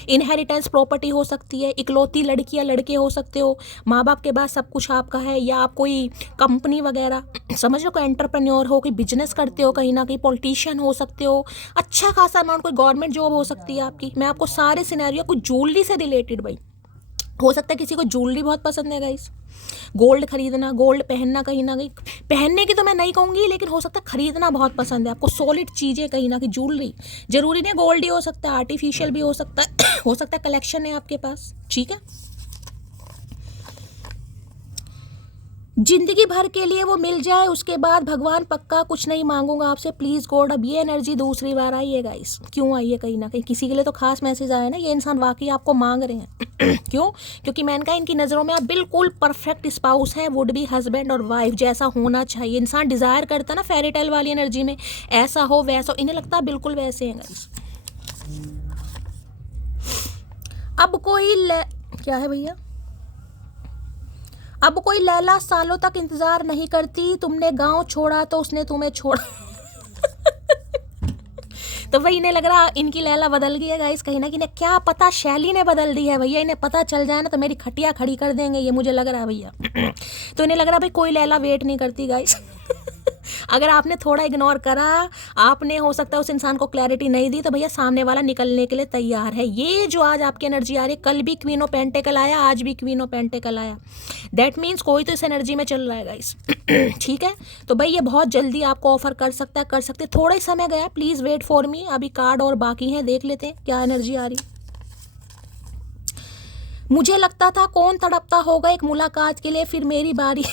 इनहेरिटेंस प्रॉपर्टी हो सकती है, इकलौती लड़की या लड़के हो सकते हो, माँ बाप के बाद सब कुछ आपका है, या आप कोई कंपनी वगैरह समझ लो, कोई एंटरप्रेन्योर हो, कोई बिजनेस करते हो, कहीं ना कहीं पॉलिटिशियन हो सकते हो, अच्छा खासा अमाउंट कोई गवर्नमेंट जॉब हो सकती है आपकी। मैं आपको सारे सिनेरियो, कुछ ज्वेलरी से रिलेटेड भाई, हो सकता है किसी को ज्वेलरी बहुत पसंद है गाइस, गोल्ड खरीदना, गोल्ड पहनना, कहीं ना कहीं पहनने की तो मैं नहीं कहूँगी, लेकिन हो सकता है खरीदना बहुत पसंद है आपको, सॉलिड चीज़ें कहीं ना कहीं, ज्वेलरी जरूरी नहीं गोल्ड ही हो सकता है, आर्टिफिशियल भी हो सकता है, हो सकता है कलेक्शन है आपके पास, ठीक है। जिंदगी भर के लिए वो मिल जाए, उसके बाद भगवान पक्का कुछ नहीं मांगूंगा आपसे प्लीज़ गॉड। अब ये एनर्जी दूसरी बार आई है गाइस, क्यों आई है, कहीं ना कहीं किसी के लिए तो खास मैसेज आया ना, ये इंसान वाकई आपको मांग रहे हैं। क्यों? क्योंकि मैंने कहा इनकी नज़रों में आप बिल्कुल परफेक्ट स्पाउस हैं, वुड बी हस्बैंड और वाइफ जैसा होना चाहिए। इंसान डिज़ायर करता ना फेरी टेल वाली एनर्जी में, ऐसा हो वैसा हो, इन्हें लगता है बिल्कुल वैसे हैं गाइस। अब कोई क्या है भैया, अब कोई लैला सालों तक इंतजार नहीं करती, तुमने गांव छोड़ा तो उसने तुम्हें छोड़ा। तो भाई इन्हें लग रहा इनकी लैला बदल गई है गाइस, कहीं ना कहीं क्या पता शैली ने बदल दी है भैया, इन्हें पता चल जाए ना तो मेरी खटिया खड़ी कर देंगे ये, मुझे लग रहा है भैया। तो इन्हें लग रहा है भाई कोई लैला वेट नहीं करती गाइस। अगर आपने थोड़ा इग्नोर करा, आपने हो सकता है उस इंसान को क्लैरिटी नहीं दी, तो भैया सामने वाला निकलने के लिए तैयार है। ये जो आज आपकी एनर्जी आ रही है, कल भी क्वीन ऑफ पेंटेकल आया, आज भी क्वीन ऑफ पेंटेकल आया, दैट मीन्स कोई तो इस एनर्जी में चल रहा है गाइस। ठीक है, तो भाई ये बहुत जल्दी आपको ऑफर कर सकता है, कर सकते। थोड़ा ही समय गया, प्लीज़ वेट फॉर मी, अभी कार्ड और बाकी हैं, देख लेते हैं क्या एनर्जी आ रही। मुझे लगता था कौन तड़पता होगा एक मुलाकात के लिए, फिर मेरी बारी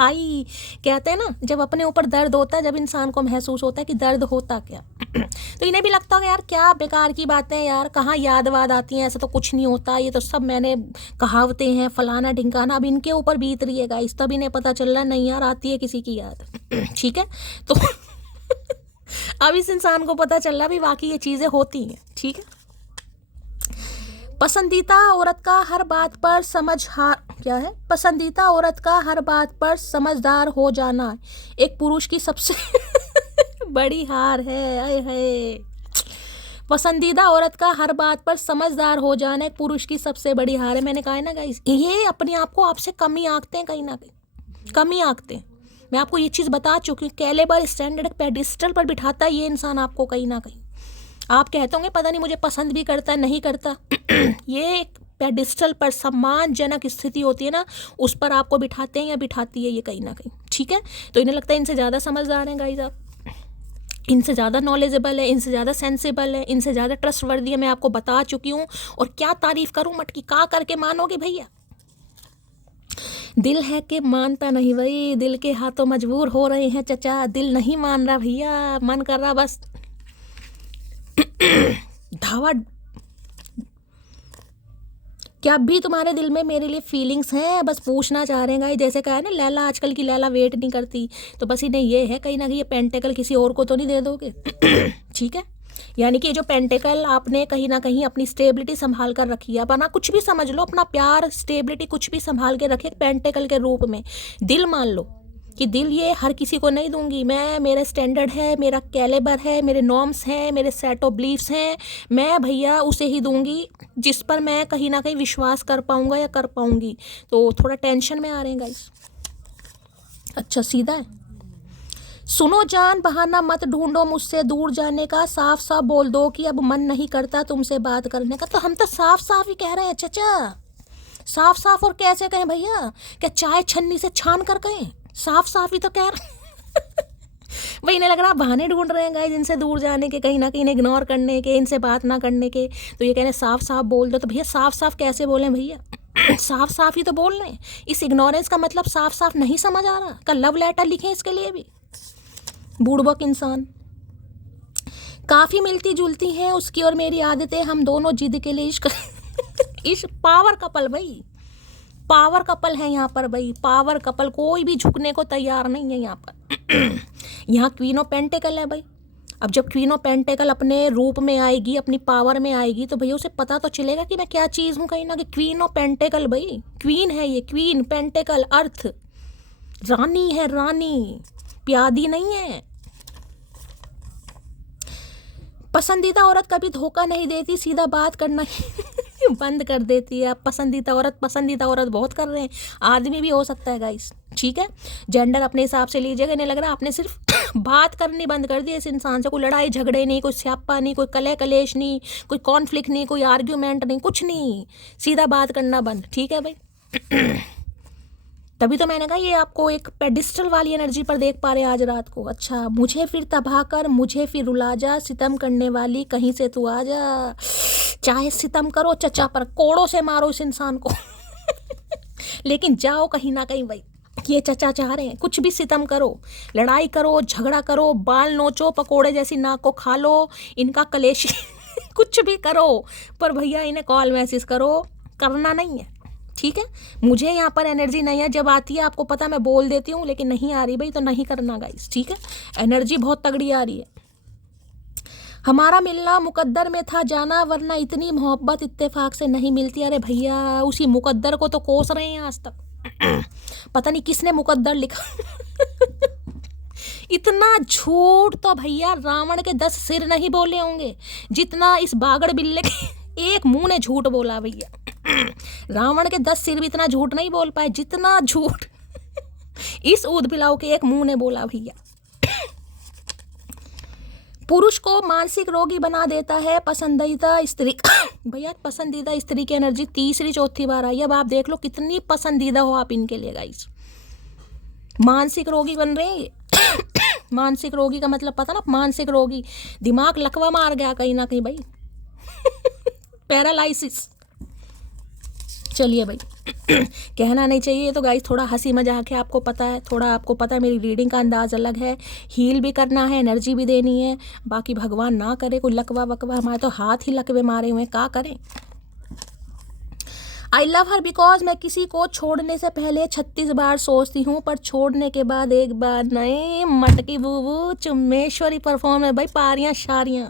आई। कहते हैं ना, जब अपने ऊपर दर्द होता है, जब इंसान को महसूस होता है कि दर्द होता क्या तो इन्हें भी लगता होगा यार क्या बेकार की बातें यार, कहाँ याद वाद आती हैं, ऐसा तो कुछ नहीं होता, ये तो सब मैंने कहावतें हैं, फलाना ढिंकाना। अब इनके ऊपर बीत रही है गाइस, तब इन्हें पता चल रहा है नहीं यार आती है किसी की याद। ठीक है, तो अब इस इंसान को पता चल रहा है भी वाकई ये चीज़ें होती हैं। ठीक है, पसंदीदा औरत का हर बात पर क्या है, पसंदीदा औरत का हर बात पर समझदार हो जाना एक पुरुष की सबसे बड़ी हार है। आए हाय, पसंदीदा औरत का हर बात पर समझदार हो जाना एक पुरुष की सबसे बड़ी हार है। मैंने कहा है ना गाइस, ये अपने आप को आपसे कम ही आंकते हैं, कहीं ना कहीं कम ही आंकते हैं। मैं आपको ये चीज़ बता चुकी हूँ, कैलेबर स्टैंडर्ड पेडिस्टल पर बिठाता है ये इंसान आपको कहीं ना कहीं। आप कहते होंगे पता नहीं मुझे पसंद भी करता है नहीं करता ये एक पेडिस्टल पर सम्मानजनक स्थिति होती है ना, उस पर आपको बिठाते हैं या बिठाती है ये कहीं ना कहीं। ठीक है, तो इन्हें लगता है इनसे ज़्यादा समझदार हैं गाइस, आप इनसे ज़्यादा नॉलेजेबल है, इनसे ज़्यादा सेंसिबल है, इनसे ज़्यादा ट्रस्टवर्दी है। मैं आपको बता चुकी हूँ, और क्या तारीफ़ करूँ, मटकी का करके मानोगे भैया। दिल है कि मानता नहीं भाई, दिल के हाथों मजबूर हो रहे हैं चचा, दिल नहीं मान रहा भैया, मन कर रहा बस धावा। क्या भी तुम्हारे दिल में मेरे लिए फीलिंग्स हैं, बस पूछना चाह रहे हैं गाइस। जैसे कहा है ना लैला, आजकल की लैला वेट नहीं करती, तो बस इन्हें ये है कहीं ना कहीं ये पेंटेकल किसी और को तो नहीं दे दोगे। ठीक है, यानी कि ये जो पेंटेकल आपने कहीं ना कहीं अपनी स्टेबिलिटी संभाल कर रखी है, अपना कुछ भी समझ लो, अपना प्यार स्टेबिलिटी कुछ भी संभाल के रखे पेंटेकल के रूप में। दिल मान लो कि दिल ये हर किसी को नहीं दूंगी मैं, मेरा स्टैंडर्ड है, मेरा कैलेबर है, मेरे नॉर्म्स हैं, मेरे सेट ऑफ बिलीफ्स हैं, मैं भैया उसे ही दूंगी जिस पर मैं कहीं ना कहीं विश्वास कर पाऊंगा या कर पाऊंगी। तो थोड़ा टेंशन में आ रहे हैं गाइस। अच्छा सीधा है, सुनो जान बहाना मत ढूंढो मुझसे दूर जाने का, साफ साफ बोल दो कि अब मन नहीं करता तुमसे बात करने का। तो हम तो साफ साफ ही कह रहे हैं चचा, साफ साफ। और कैसे कहें भैया, क्या चाय छन्नी से छान कर कहें, साफ साफ ही तो कह रहे भाई। इन्हें लग रहा बहाने ढूंढ रहे हैं गाइस इनसे दूर जाने के, कहीं ना कहीं इग्नोर करने के, इनसे बात ना करने के। तो ये कह रहे हैं साफ साफ बोल दो। तो भैया साफ साफ कैसे बोलें भैया, साफ साफ ही तो बोल रहे हैं। इस इग्नोरेंस का मतलब साफ साफ नहीं समझ आ रहा, का लव लेटर लिखें इसके लिए भी, बूढ़बक इंसान। काफ़ी मिलती जुलती हैं उसकी और मेरी आदतें, हम दोनों जिद के लिए इश्क पावर कपल भाई, पावर कपल है यहाँ पर भाई, पावर कपल। कोई भी झुकने को तैयार नहीं है यहाँ पर। यहाँ क्वीन ऑफ पेंटेकल है भाई। अब जब क्वीन ऑफ पेंटेकल अपने रूप में आएगी, अपनी पावर में आएगी, तो भैया उसे पता तो चलेगा कि मैं क्या चीज़ हूँ कहीं ना। कि क्वीन ऑफ पेंटेकल भाई, क्वीन है ये, क्वीन पेंटेकल अर्थ, रानी है, रानी प्यादी नहीं है। पसंदीदा औरत कभी धोखा नहीं देती, सीधा बात करना बंद कर देती है। पसंदीदा औरत बहुत कर रहे हैं, आदमी भी हो सकता है गाइस। ठीक है, जेंडर अपने हिसाब से लीजिएगा। नहीं लग रहा आपने सिर्फ बात करनी बंद कर दी इस इंसान से। कोई लड़ाई झगड़े नहीं, कोई स्यापा नहीं, कोई कलह कलेश नहीं, कोई कॉन्फ्लिक्ट नहीं, कोई आर्ग्यूमेंट नहीं, कुछ नहीं, सीधा बात करना बंद। ठीक है भाई। तभी तो मैंने कहा ये आपको एक पेडिस्टल वाली एनर्जी पर देख पा रहे आज रात को। अच्छा, मुझे फिर तबाह कर, मुझे फिर रुला जा, सितम करने वाली कहीं से तू आ जा। चाहे सितम करो चचा पर, कोड़ों से मारो इस इंसान को लेकिन जाओ कहीं ना कहीं भाई। ये चचा चाह रहे हैं कुछ भी सितम करो, लड़ाई करो, झगड़ा करो, बाल नोचो, पकोड़े जैसी नाक को खा लो, इनका कलेश कुछ भी करो, पर भैया इन्हें कॉल मैसेज करो, करना नहीं है। ठीक है, मुझे यहाँ पर एनर्जी नहीं है, जब आती है आपको पता मैं बोल देती हूँ, लेकिन नहीं आ रही भाई तो नहीं करना गाइस। ठीक है, एनर्जी बहुत तगड़ी आ रही है। हमारा मिलना मुकद्दर में था जाना, वरना इतनी मोहब्बत इत्तेफाक से नहीं मिलती। अरे भैया उसी मुकद्दर को तो कोस रहे हैं आज तक पता नहीं किसने मुकद्दर लिखा इतना झूठ तो भैया रावण के 10 सिर नहीं बोले होंगे जितना इस बागड़ बिल्ले के एक मुंह ने झूठ बोला भैया। रावण के 10 सिर भी इतना झूठ नहीं बोल पाए जितना झूठ इस ऊद पिलाओ के एक मुंह ने बोला भैया। पुरुष को मानसिक रोगी बना देता है पसंदीदा स्त्री। भैया पसंदीदा स्त्री की एनर्जी तीसरी चौथी बार आई। अब आप देख लो कितनी पसंदीदा हो आप इनके लिए गाइस। मानसिक रोगी बन रहे हैं। मानसिक रोगी का मतलब पता ना, मानसिक रोगी दिमाग लकवा मार गया कहीं ना कहीं भाई। पैरालाइसिस। चलिए भाई कहना नहीं चाहिए तो गाइस, थोड़ा हंसी मजाक है, आपको पता है, थोड़ा आपको पता है मेरी रीडिंग का अंदाज अलग है। हील भी करना है, एनर्जी भी देनी है। बाकी भगवान ना करे कोई लकवा वकवा, हमारे तो हाथ ही लकवे मारे हुए हैं, क्या करें। आई लव हर बिकॉज मैं किसी को छोड़ने से पहले 36 बार सोचती हूँ, पर छोड़ने के बाद एक बार नहीं। मटकी बूबू चुम्मेश्वरी परफॉर्म है भाई, पारियां शारियां।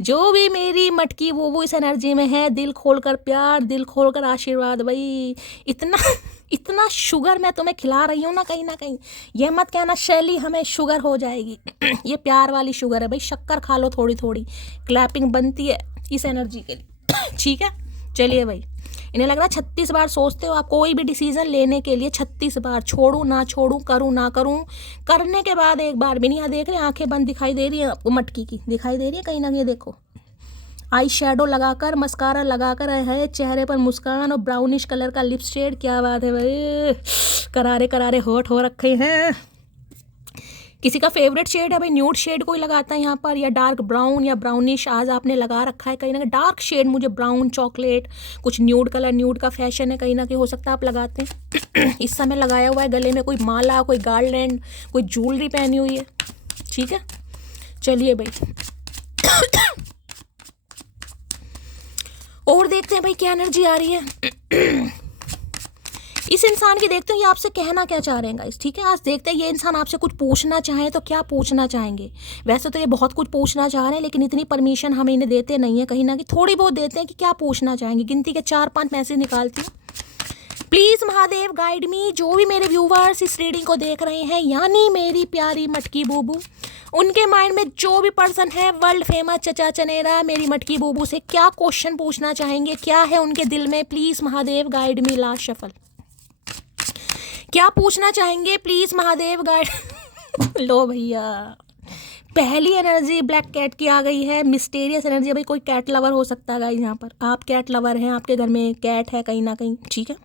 जो भी मेरी मटकी बूबू इस एनर्जी में है, दिल खोलकर प्यार, दिल खोलकर आशीर्वाद भाई। इतना इतना शुगर मैं तुम्हें खिला रही हूँ ना कहीं, ये मत कहना शैली हमें शुगर हो जाएगी। ये प्यार वाली शुगर है भाई, शक्कर खा लो थोड़ी थोड़ी, क्लैपिंग बनती है इस एनर्जी के लिए। ठीक है चलिए भाई, इन्हें लग रहा है 36 बार सोचते हो आप कोई भी डिसीजन लेने के लिए। 36 बार छोड़ूं ना छोड़ूं, करूं ना करूं, करने के बाद एक बार भी नहीं। यहाँ देख रहे हैं आंखें बंद दिखाई दे रही है आपको, मटकी की दिखाई दे रही है कहीं ना कहीं। देखो आई शेडो लगाकर, मस्कारा लगाकर है, चेहरे पर मुस्कान और ब्राउनिश कलर का लिप शेड। क्या बात है भाई, करारे करारे होठ हो रखे हैं। किसी का फेवरेट शेड है भाई, न्यूड शेड कोई लगाता है यहाँ पर, या डार्क ब्राउन या ब्राउनिश आज आपने लगा रखा है कहीं ना कहीं। डार्क शेड मुझे ब्राउन, चॉकलेट, कुछ न्यूड कलर, न्यूड का फैशन है कहीं ना कहीं, हो सकता है आप लगाते हैं। इस समय लगाया हुआ है गले में कोई माला, कोई गार्लैंड, कोई ज्वेलरी पहनी हुई है। ठीक है चलिए भाई और देखते हैं भाई क्या एनर्जी आ रही है इस इंसान की। देखते हैं ये आपसे कहना क्या चाह रहे हैं गाइस। ठीक है आज देखते हैं ये इंसान आपसे कुछ पूछना चाहे तो क्या पूछना चाहेंगे। वैसे तो ये बहुत कुछ पूछना चाह रहे हैं, लेकिन इतनी परमिशन हम इन्हें देते नहीं है कहीं ना कहीं, थोड़ी बहुत देते हैं कि क्या पूछना चाहेंगे। गिनती के 4-5 मैसेज निकालती हूँ। प्लीज महादेव गाइड मी। जो भी मेरे व्यूवर्स इस रीडिंग को देख रहे हैं, यानी मेरी प्यारी मटकी बूबू, उनके माइंड में जो भी पर्सन है वर्ल्ड फेमस चचा चनेरा मेरी मटकी बूबू से क्या क्वेश्चन पूछना चाहेंगे, क्या है उनके दिल में। Please Mahadev guide me. Last shuffle क्या पूछना चाहेंगे प्लीज महादेव गाइड। लो भैया पहली एनर्जी ब्लैक कैट की आ गई है, मिस्टीरियस एनर्जी। भाई कोई कैट लवर हो सकता है गाइस, यहाँ पर आप कैट लवर हैं, आपके घर में कैट है कहीं ना कहीं। ठीक है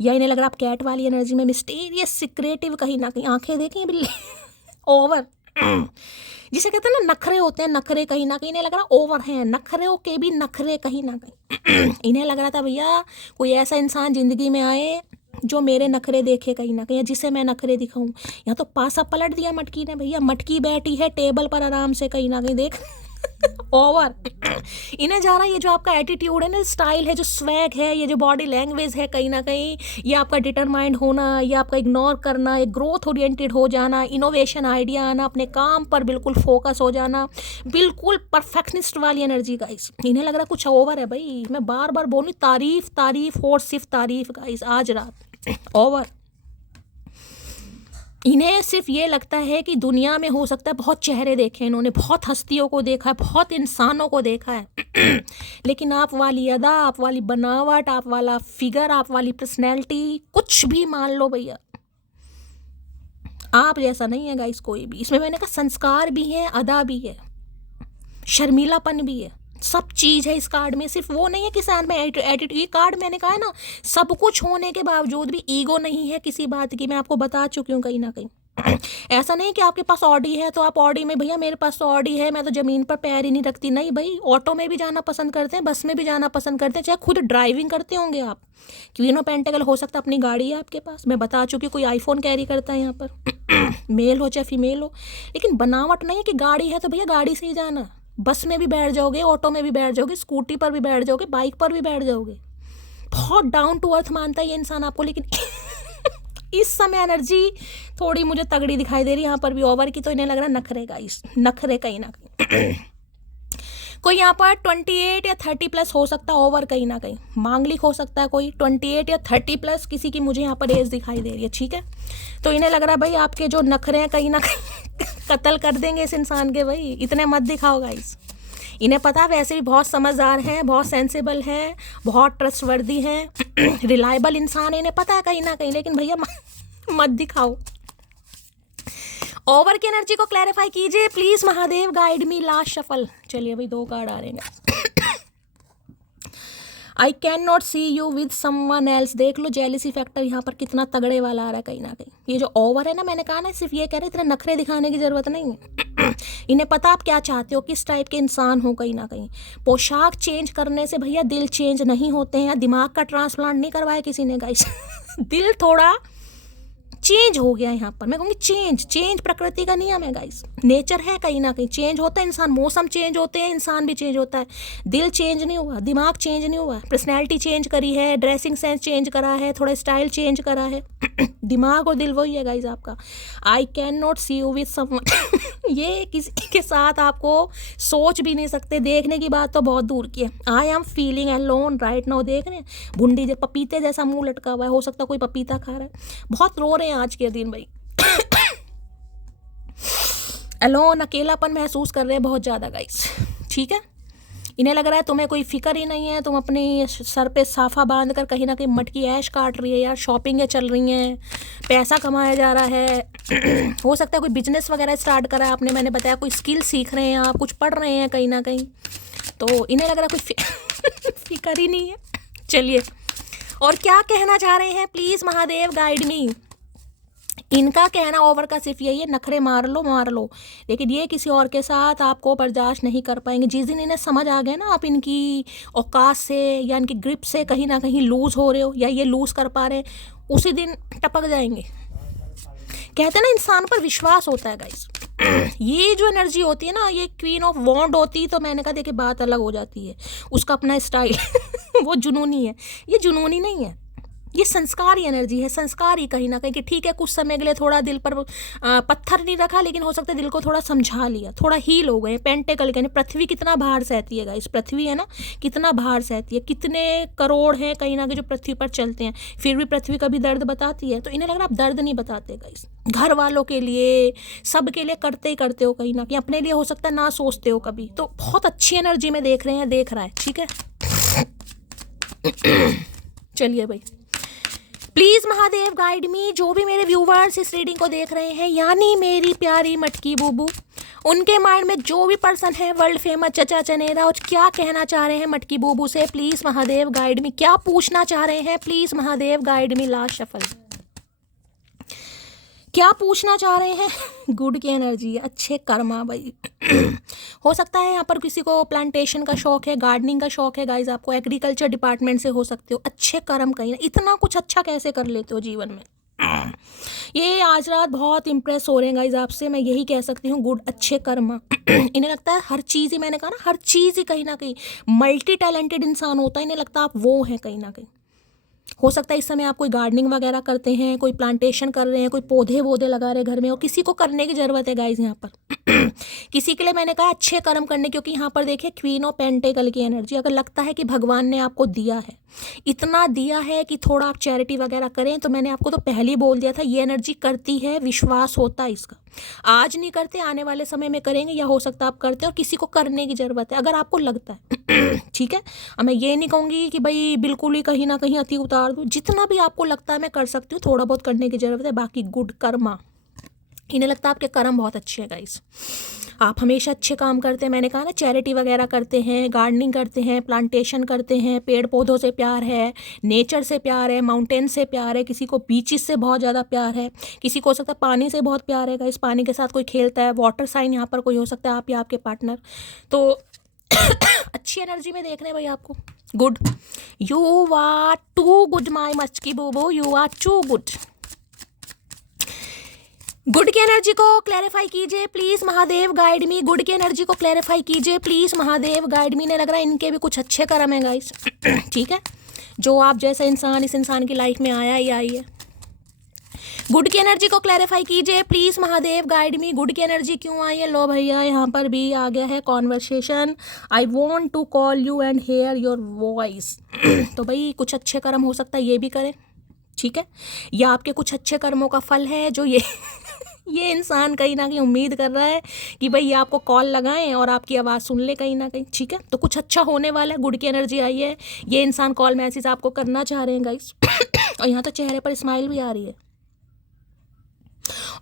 या इन्हें लग रहा है आप कैट वाली एनर्जी में मिस्टीरियस सिक्रेटिव कहीं ना कहीं। आंखें देखें बिल्ली ओवर, जिसे कहते हैं ना नखरे होते हैं, नखरे कहीं ना कहीं इन्हें लग रहा ओवर हैं, नखरे के भी नखरे कहीं ना कहीं। इन्हें लग रहा था भैया कोई ऐसा इंसान जिंदगी में आए जो मेरे नखरे देखे कहीं ना कहीं, जिसे मैं नखरे दिखाऊं। यहाँ तो पासा पलट दिया मटकी ने भैया, मटकी बैठी है टेबल पर आराम से कहीं ना कहीं देख। ओवर इन्हें जा रहा है ये जो आपका एटीट्यूड है ना, स्टाइल है, जो स्वैग है, ये जो बॉडी लैंग्वेज है कहीं ना कहीं, ये आपका डिटरमाइंड होना, ये आपका इग्नोर करना, ये ग्रोथ ओरिएंटेड हो जाना, इनोवेशन आइडिया आना, अपने काम पर बिल्कुल फोकस हो जाना, बिल्कुल परफेक्शनिस्ट वाली एनर्जी गाइस। इन्हें लग रहा कुछ ओवर है भाई, मैं बार बार बोलूँ तारीफ तारीफ और सिर्फ तारीफ गाइस आज रात। ओवर इन्हें सिर्फ ये लगता है कि दुनिया में हो सकता है बहुत चेहरे देखे इन्होंने, बहुत हस्तियों को देखा है, बहुत इंसानों को देखा है, लेकिन आप वाली अदा, आप वाली बनावट, आप वाला फिगर, आप वाली पर्सनैलिटी, कुछ भी मान लो भैया, आप जैसा नहीं है गाइस कोई भी। इसमें मैंने कहा संस्कार भी है, अदा भी है, शर्मीलापन भी है, सब चीज़ है इस कार्ड में। सिर्फ वो नहीं है कि साथ में एटीट्यूड। ये कार्ड मैंने कहा है ना, सब कुछ होने के बावजूद भी ईगो नहीं है किसी बात की, मैं आपको बता चुकी हूँ कहीं ना कहीं। ऐसा नहीं कि आपके पास ऑडी है तो आप ऑडी में भैया मेरे पास तो ऑडी है, मैं तो ज़मीन पर पैर ही नहीं रखती। नहीं भाई, ऑटो में भी जाना पसंद करते हैं, बस में भी जाना पसंद करते हैं, चाहे खुद ड्राइविंग करते होंगे आप। क्वीन ऑफ पेंटेकल हो सकता है अपनी गाड़ी है आपके पास, मैं बता चुकी, कोई आईफोन कैरी करता है यहाँ पर, मेल हो चाहे फीमेल हो, लेकिन बनावट नहीं है कि गाड़ी है तो भैया गाड़ी से ही जाना। बस में भी बैठ जाओगे, ऑटो में भी बैठ जाओगे, स्कूटी पर भी बैठ जाओगे, बाइक पर भी बैठ जाओगे। बहुत डाउन टू अर्थ मानता है ये इंसान आपको, लेकिन इस समय एनर्जी थोड़ी मुझे तगड़ी दिखाई दे रही है यहाँ पर भी ओवर की, तो इन्हें लग रहा है नखरे का, इस नखरे कहीं ना कहीं। कोई यहाँ पर 28 या 30 प्लस हो सकता है ओवर कहीं ना कहीं, मांगलिक हो सकता है कोई 28 या 30 प्लस, किसी की मुझे यहाँ पर एज दिखाई दे रही है। ठीक है तो इन्हें लग रहा है भाई आपके जो नखरे हैं कहीं ना कहीं कत्ल कर देंगे इस इंसान के, भाई इतने मत दिखाओ गाइस। इन्हें पता है वैसे भी बहुत समझदार हैं, बहुत सेंसिबल हैं, बहुत ट्रस्टवर्दी हैं, रिलायबल इंसान है, इन्हें पता है कहीं ना कहीं, लेकिन भैया मत दिखाओ। ओवर की एनर्जी को क्लैरिफाई कीजिए please Mahadev, guide me last shuffle. चलिए भाई 2 कार्ड आ रहे हैं। I can not see you with someone else. देख लो जेलिसी फैक्टर यहाँ पर कितना तगड़े वाला आ रहा है कहीं ना कहीं। ये जो ओवर है ना, मैंने कहा ना, सिर्फ ये कह रहे इतने नखरे दिखाने की जरूरत नहीं है। इन्हें पता आप क्या चाहते हो, किस टाइप के इंसान हो। कहीं ना कहीं पोशाक चेंज करने से भैया दिल चेंज नहीं होते हैं। दिमाग का ट्रांसप्लांट नहीं करवाया किसी ने गाइस। दिल थोड़ा चेंज हो गया यहाँ पर। मैं कहूँगी चेंज प्रकृति का नियम है गाइस, नेचर है। कहीं ना कहीं चेंज होता है इंसान, मौसम चेंज होते हैं, इंसान भी चेंज होता है। दिल चेंज नहीं हुआ, दिमाग चेंज नहीं हुआ, पर्सनैलिटी चेंज करी है, ड्रेसिंग सेंस चेंज करा है, थोड़ा स्टाइल चेंज करा है। दिमाग और दिल वही है गाइस आपका। I can not see you with someone. ये किसी के साथ आपको सोच भी नहीं सकते, देखने की बात तो बहुत दूर की है। I am feeling alone right now. देख रहे हैं भुंडी पपीते जैसा मुंह लटका हुआ है, हो सकता है कोई पपीता खा रहा है। बहुत रो रहे हैं आज के दिन भाई। अलोन, अकेलापन महसूस कर रहे हैं बहुत ज़्यादा गाइस। ठीक है, इन्हें लग रहा है तुम्हें कोई फिक्र ही नहीं है, तुम अपनी सर पे साफा बांध कर कहीं ना कहीं मटकी ऐश काट रही है यार। शॉपिंगें चल रही हैं, पैसा कमाया जा रहा है। हो सकता है कोई बिजनेस वगैरह स्टार्ट करा है आपने, मैंने बताया कोई स्किल सीख रहे हैं आप, कुछ पढ़ रहे हैं कहीं ना कहीं। तो इन्हें लग रहा है कोई फिक्र ही नहीं है। चलिए, और क्या कहना चाह रहे हैं प्लीज़ महादेव गाइड मी। इनका कहना ओवर का सिर्फ यही है, नखरे मार लो, लेकिन ये किसी और के साथ आपको बर्दाश्त नहीं कर पाएंगे। जिस दिन इन्हें समझ आ गया ना आप इनकी औकात से या इनकी ग्रिप से कहीं ना कहीं लूज़ हो रहे हो या ये लूज़ कर पा रहे हैं, उसी दिन टपक जाएंगे। कहते हैं ना इंसान पर विश्वास होता है गाइस। ये जो एनर्जी होती है ना, ये क्वीन ऑफ वॉन्ड होती, तो मैंने कहा देखिए बात अलग हो जाती है। उसका अपना स्टाइल वो जुनूनी है, ये जुनूनी नहीं है, ये संस्कारी एनर्जी है। संस्कारी कहीं ना कहीं कि ठीक है कुछ समय के लिए थोड़ा दिल पर पत्थर नहीं रखा, लेकिन हो सकता है दिल को थोड़ा समझा लिया, थोड़ा हील हो गए। पेंटेकल कहने पृथ्वी कितना भार सहती है गाइस। पृथ्वी है ना कितना भार सहती है, कितने करोड़ हैं कहीं ना कहीं जो पृथ्वी पर चलते हैं, फिर भी पृथ्वी कभी दर्द बताती है। तो इन्हें लग रहा है आप दर्द नहीं बताते गाइस। घर वालों के लिए, सब के लिए करते ही करते हो, कहीं ना कहीं अपने लिए हो सकता है ना सोचते हो कभी। तो बहुत अच्छी एनर्जी में देख रहा है। ठीक है, चलिए भाई प्लीज महादेव गाइड मी। जो भी मेरे व्यूवर्स इस रीडिंग को देख रहे हैं, यानी मेरी प्यारी मटकी बूबू, उनके माइंड में जो भी पर्सन है वर्ल्ड फेमस चचा चनेरा, और क्या कहना चाह रहे हैं मटकी बूबू से, प्लीज महादेव गाइड मी। क्या पूछना चाह रहे हैं please Mahadev guide me. Last shuffle, क्या पूछना चाह रहे हैं। गुड की एनर्जी, अच्छे कर्मा भाई। हो सकता है यहाँ पर किसी को प्लांटेशन का शौक है, गार्डनिंग का शौक है गाइज, आपको एग्रीकल्चर डिपार्टमेंट से हो सकते हो। अच्छे कर्म कहीं ना, इतना कुछ अच्छा कैसे कर लेते हो जीवन में। ये आज रात बहुत इंप्रेस हो रहे हैं गाइज आपसे, मैं यही कह सकती हूँ। गुड, अच्छे कर्म। इन्हें लगता है हर चीज़ ही, मैंने कहा ना हर चीज़ ही कहीं ना कहीं मल्टी टैलेंटेड इंसान होता है। इन्हें लगता है आप वो हैं कहीं ना कहीं। हो सकता है इस समय आप कोई गार्डनिंग वगैरह करते हैं, कोई प्लांटेशन कर रहे हैं, कोई पौधे वोधे लगा रहे हैं घर में, और किसी को करने की ज़रूरत है गाइज यहाँ पर। किसी के लिए मैंने कहा अच्छे कर्म करने, क्योंकि यहाँ पर देखिए क्वीन ऑफ पेंटेकल की एनर्जी। अगर लगता है कि भगवान ने आपको दिया है, इतना दिया है कि थोड़ा आप चैरिटी वगैरह करें, तो मैंने आपको तो पहले ही बोल दिया था ये एनर्जी करती है, विश्वास होता है इसका। आज नहीं करते, आने वाले समय में करेंगे, या हो सकता है आप करते, और किसी को करने की ज़रूरत है अगर आपको लगता है। ठीक है, अब मैं ये नहीं कहूँगी कि भाई बिल्कुल ही कहीं ना कहीं अति उतार दूँ। जितना भी आपको लगता है मैं कर सकती हूँ, थोड़ा बहुत करने की ज़रूरत है। बाकी गुड कर्मा, इन्हें लगता है आपके कर्म बहुत अच्छे हैं गाइस। आप हमेशा अच्छे काम करते हैं। मैंने कहा ना चैरिटी वगैरह करते हैं, गार्डनिंग करते हैं, प्लांटेशन करते हैं, पेड़ पौधों से प्यार है, नेचर से प्यार है, माउंटेन से प्यार है, किसी को बीचेस से बहुत ज़्यादा प्यार है, किसी को हो सकता है पानी से बहुत प्यार है। इस पानी के साथ कोई खेलता है, वाटर साइन यहाँ पर कोई हो सकता है, आप या आपके पार्टनर। तो अच्छी एनर्जी में देख रहे हैं भाई आपको। Good, you are too good my मचकी बोबो, you are too good. Good की एनर्जी को क्लैरिफाई कीजिए please Mahadev guide me. Good की एनर्जी को क्लैरिफाई कीजिए प्लीज महादेव गाइड मी। ने लग रहा है इनके भी कुछ अच्छे कर्म है गाइस। ठीक है, जो आप जैसा इंसान इस इंसान की लाइफ में आया ही आई है। गुड की एनर्जी को क्लैरिफाई कीजिए please Mahadev guide me. Good की एनर्जी क्यों आई है? लो भैया यहाँ पर भी आ गया है conversation. I want to call you and hear your voice. तो भाई कुछ अच्छे कर्म हो सकता है ये भी करें। ठीक है, या आपके कुछ अच्छे कर्मों का फल है जो ये इंसान कहीं ना कहीं उम्मीद कर रहा है कि भाई ये आपको कॉल लगाएं और आपकी आवाज़ सुन ले कहीं ना कहीं। ठीक है, तो कुछ अच्छा होने वाला है। गुड की एनर्जी आई है, ये इंसान कॉल मैसेज आपको करना चाह रहे हैं गाइस। और यहाँ तो चेहरे पर स्माइल भी आ रही है।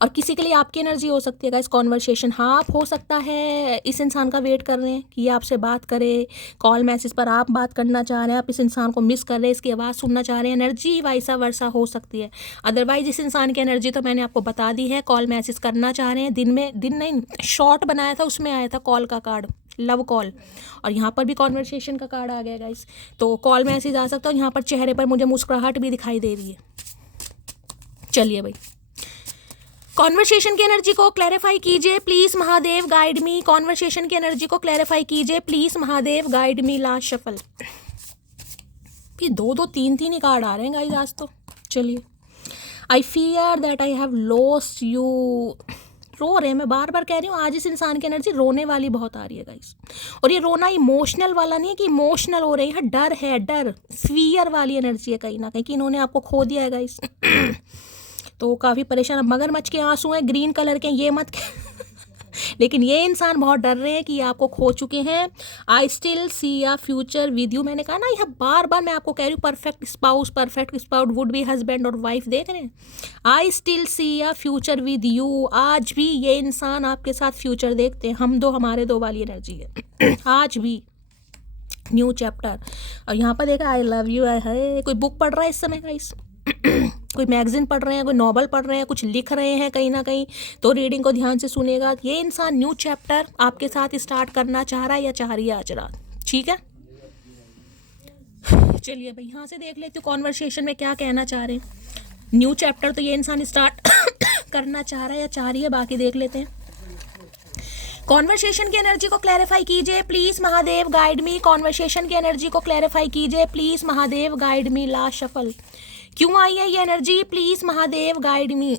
और किसी के लिए आपकी एनर्जी हो सकती है गाइस कॉन्वर्सेशन। हाँ, आप हो सकता है इस इंसान का वेट कर रहे हैं कि ये आपसे बात करे, कॉल मैसेज पर आप बात करना चाह रहे हैं, आप इस इंसान को मिस कर रहे हैं, इसकी आवाज़ सुनना चाह रहे हैं, एनर्जी वाइसा वर्सा हो सकती है। अदरवाइज इस इंसान की एनर्जी तो मैंने आपको बता दी है, कॉल मैसेज करना चाह रहे हैं। दिन नहीं, शॉर्ट बनाया था उसमें आया था कॉल का कार्ड, लव कॉल, और यहाँ पर भी कॉन्वर्सेशन का कार्ड आ गया गाइस। तो कॉल मैसेज आ सकता है, यहाँ पर चेहरे पर मुझे मुस्कुराहट भी दिखाई दे रही है। चलिए भाई, कॉन्वर्सेशन की एनर्जी को क्लैरिफाई कीजिए please Mahadev, guide me. Conversation की एनर्जी को क्लैरिफाई कीजिए please Mahadev, guide me. Last shuffle, भी दो तीन ही कार्ड आ रहे हैं गाइस आज तो। चलिए, I fear that I have lost you. रो रहे हैं, मैं बार बार कह रही हूँ, आज इस इंसान की एनर्जी रोने वाली बहुत आ रही है गाइस। और ये रोना इमोशनल वाला नहीं है कि इमोशनल हो रही है, डर है, डर, फियर वाली एनर्जी है कहीं ना कहीं कि इन्होंने आपको खो दिया है गाइस। तो काफ़ी परेशान, मगरमच्छ के आंसू हैं, ग्रीन कलर के, ये मत लेकिन ये इंसान बहुत डर रहे हैं कि आपको खो चुके हैं। I still see a future with you. मैंने कहा ना, यह बार बार मैं आपको कह रही हूँ, perfect spouse would be husband और वाइफ, देख रहे हैं। I still see a future with you. आज भी ये इंसान आपके साथ फ्यूचर देखते हैं, हम दो, हमारे दो वाली एनर्जी है आज भी। न्यू चैप्टर, और यहाँ पर देखा आई लव यू है। कोई बुक पढ़ रहा है इस समय गाइस कोई मैगजीन पढ़ रहे हैं, कोई नॉवल पढ़ रहे हैं, कुछ लिख रहे हैं कहीं ना कहीं, तो रीडिंग को ध्यान से सुनेगा। ये इंसान न्यू चैप्टर आपके साथ स्टार्ट करना चाह रहा है या चाह रही है आज रात, ठीक है। चलिए भाई, यहाँ से देख लेती हूँ कॉन्वर्सेशन में क्या कहना चाह रहे हैं। न्यू चैप्टर तो ये इंसान स्टार्ट करना चाह रहा है या चाह रही है, बाकी देख लेते हैं। कॉन्वर्सेशन की एनर्जी को क्लैरिफाई कीजिए please Mahadev, guide me. Conversation की एनर्जी को क्लैरिफाई कीजिए please Mahadev, guide me. Last shuffle, क्यों आई है ये एनर्जी, प्लीज महादेव, गाइड मी।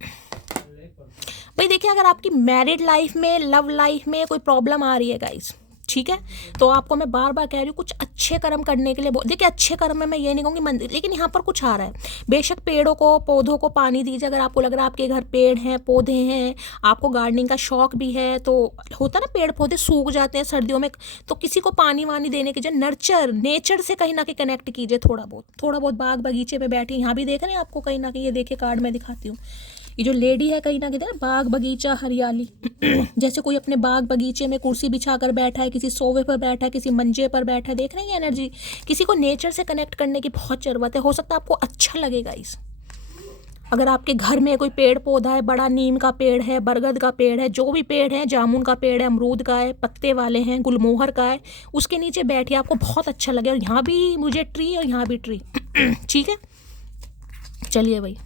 भाई देखिए, अगर आपकी मैरिड लाइफ में, लव लाइफ में कोई प्रॉब्लम आ रही है गाइस, ठीक है, तो आपको मैं बार बार कह रही हूँ कुछ अच्छे कर्म करने के लिए। देखिए, अच्छे कर्म में मैं ये नहीं कहूँगी मंदिर, लेकिन यहाँ पर कुछ आ रहा है। बेशक पेड़ों को, पौधों को पानी दीजिए। अगर आपको लग रहा है आपके घर पेड़ हैं, पौधे हैं, आपको गार्डनिंग का शौक भी है, तो होता ना पेड़ पौधे सूख जाते हैं सर्दियों में, तो किसी को पानी वानी देने के जो नर्चर, नेचर से कहीं ना कहीं कनेक्ट कीजिए थोड़ा बहुत। बाग बगीचे में बैठे, यहाँ भी देख रहे हैं आपको कहीं ना कहीं, ये देखिए कार्ड में दिखाती हूँ, ये जो लेडी है कहीं ना कहीं बाग बगीचा हरियाली जैसे कोई अपने बाग बगीचे में कुर्सी बिछा कर बैठा है, किसी सोफे पर बैठा है, किसी मंजे पर बैठा है, देख रहे हैं एनर्जी। किसी को नेचर से कनेक्ट करने की बहुत ज़रूरत है। हो सकता है आपको अच्छा लगेगा इस, अगर आपके घर में कोई पेड़ पौधा है, बड़ा नीम का पेड़ है, बरगद का पेड़ है, जो भी पेड़ है, जामुन का पेड़ है, अमरूद का है, पत्ते वाले हैं, गुलमोहर का है, उसके नीचे बैठिए, आपको बहुत अच्छा लगेगा। और यहाँ भी मुझे ट्री और यहाँ भी ट्री ठीक है। चलिए भाई,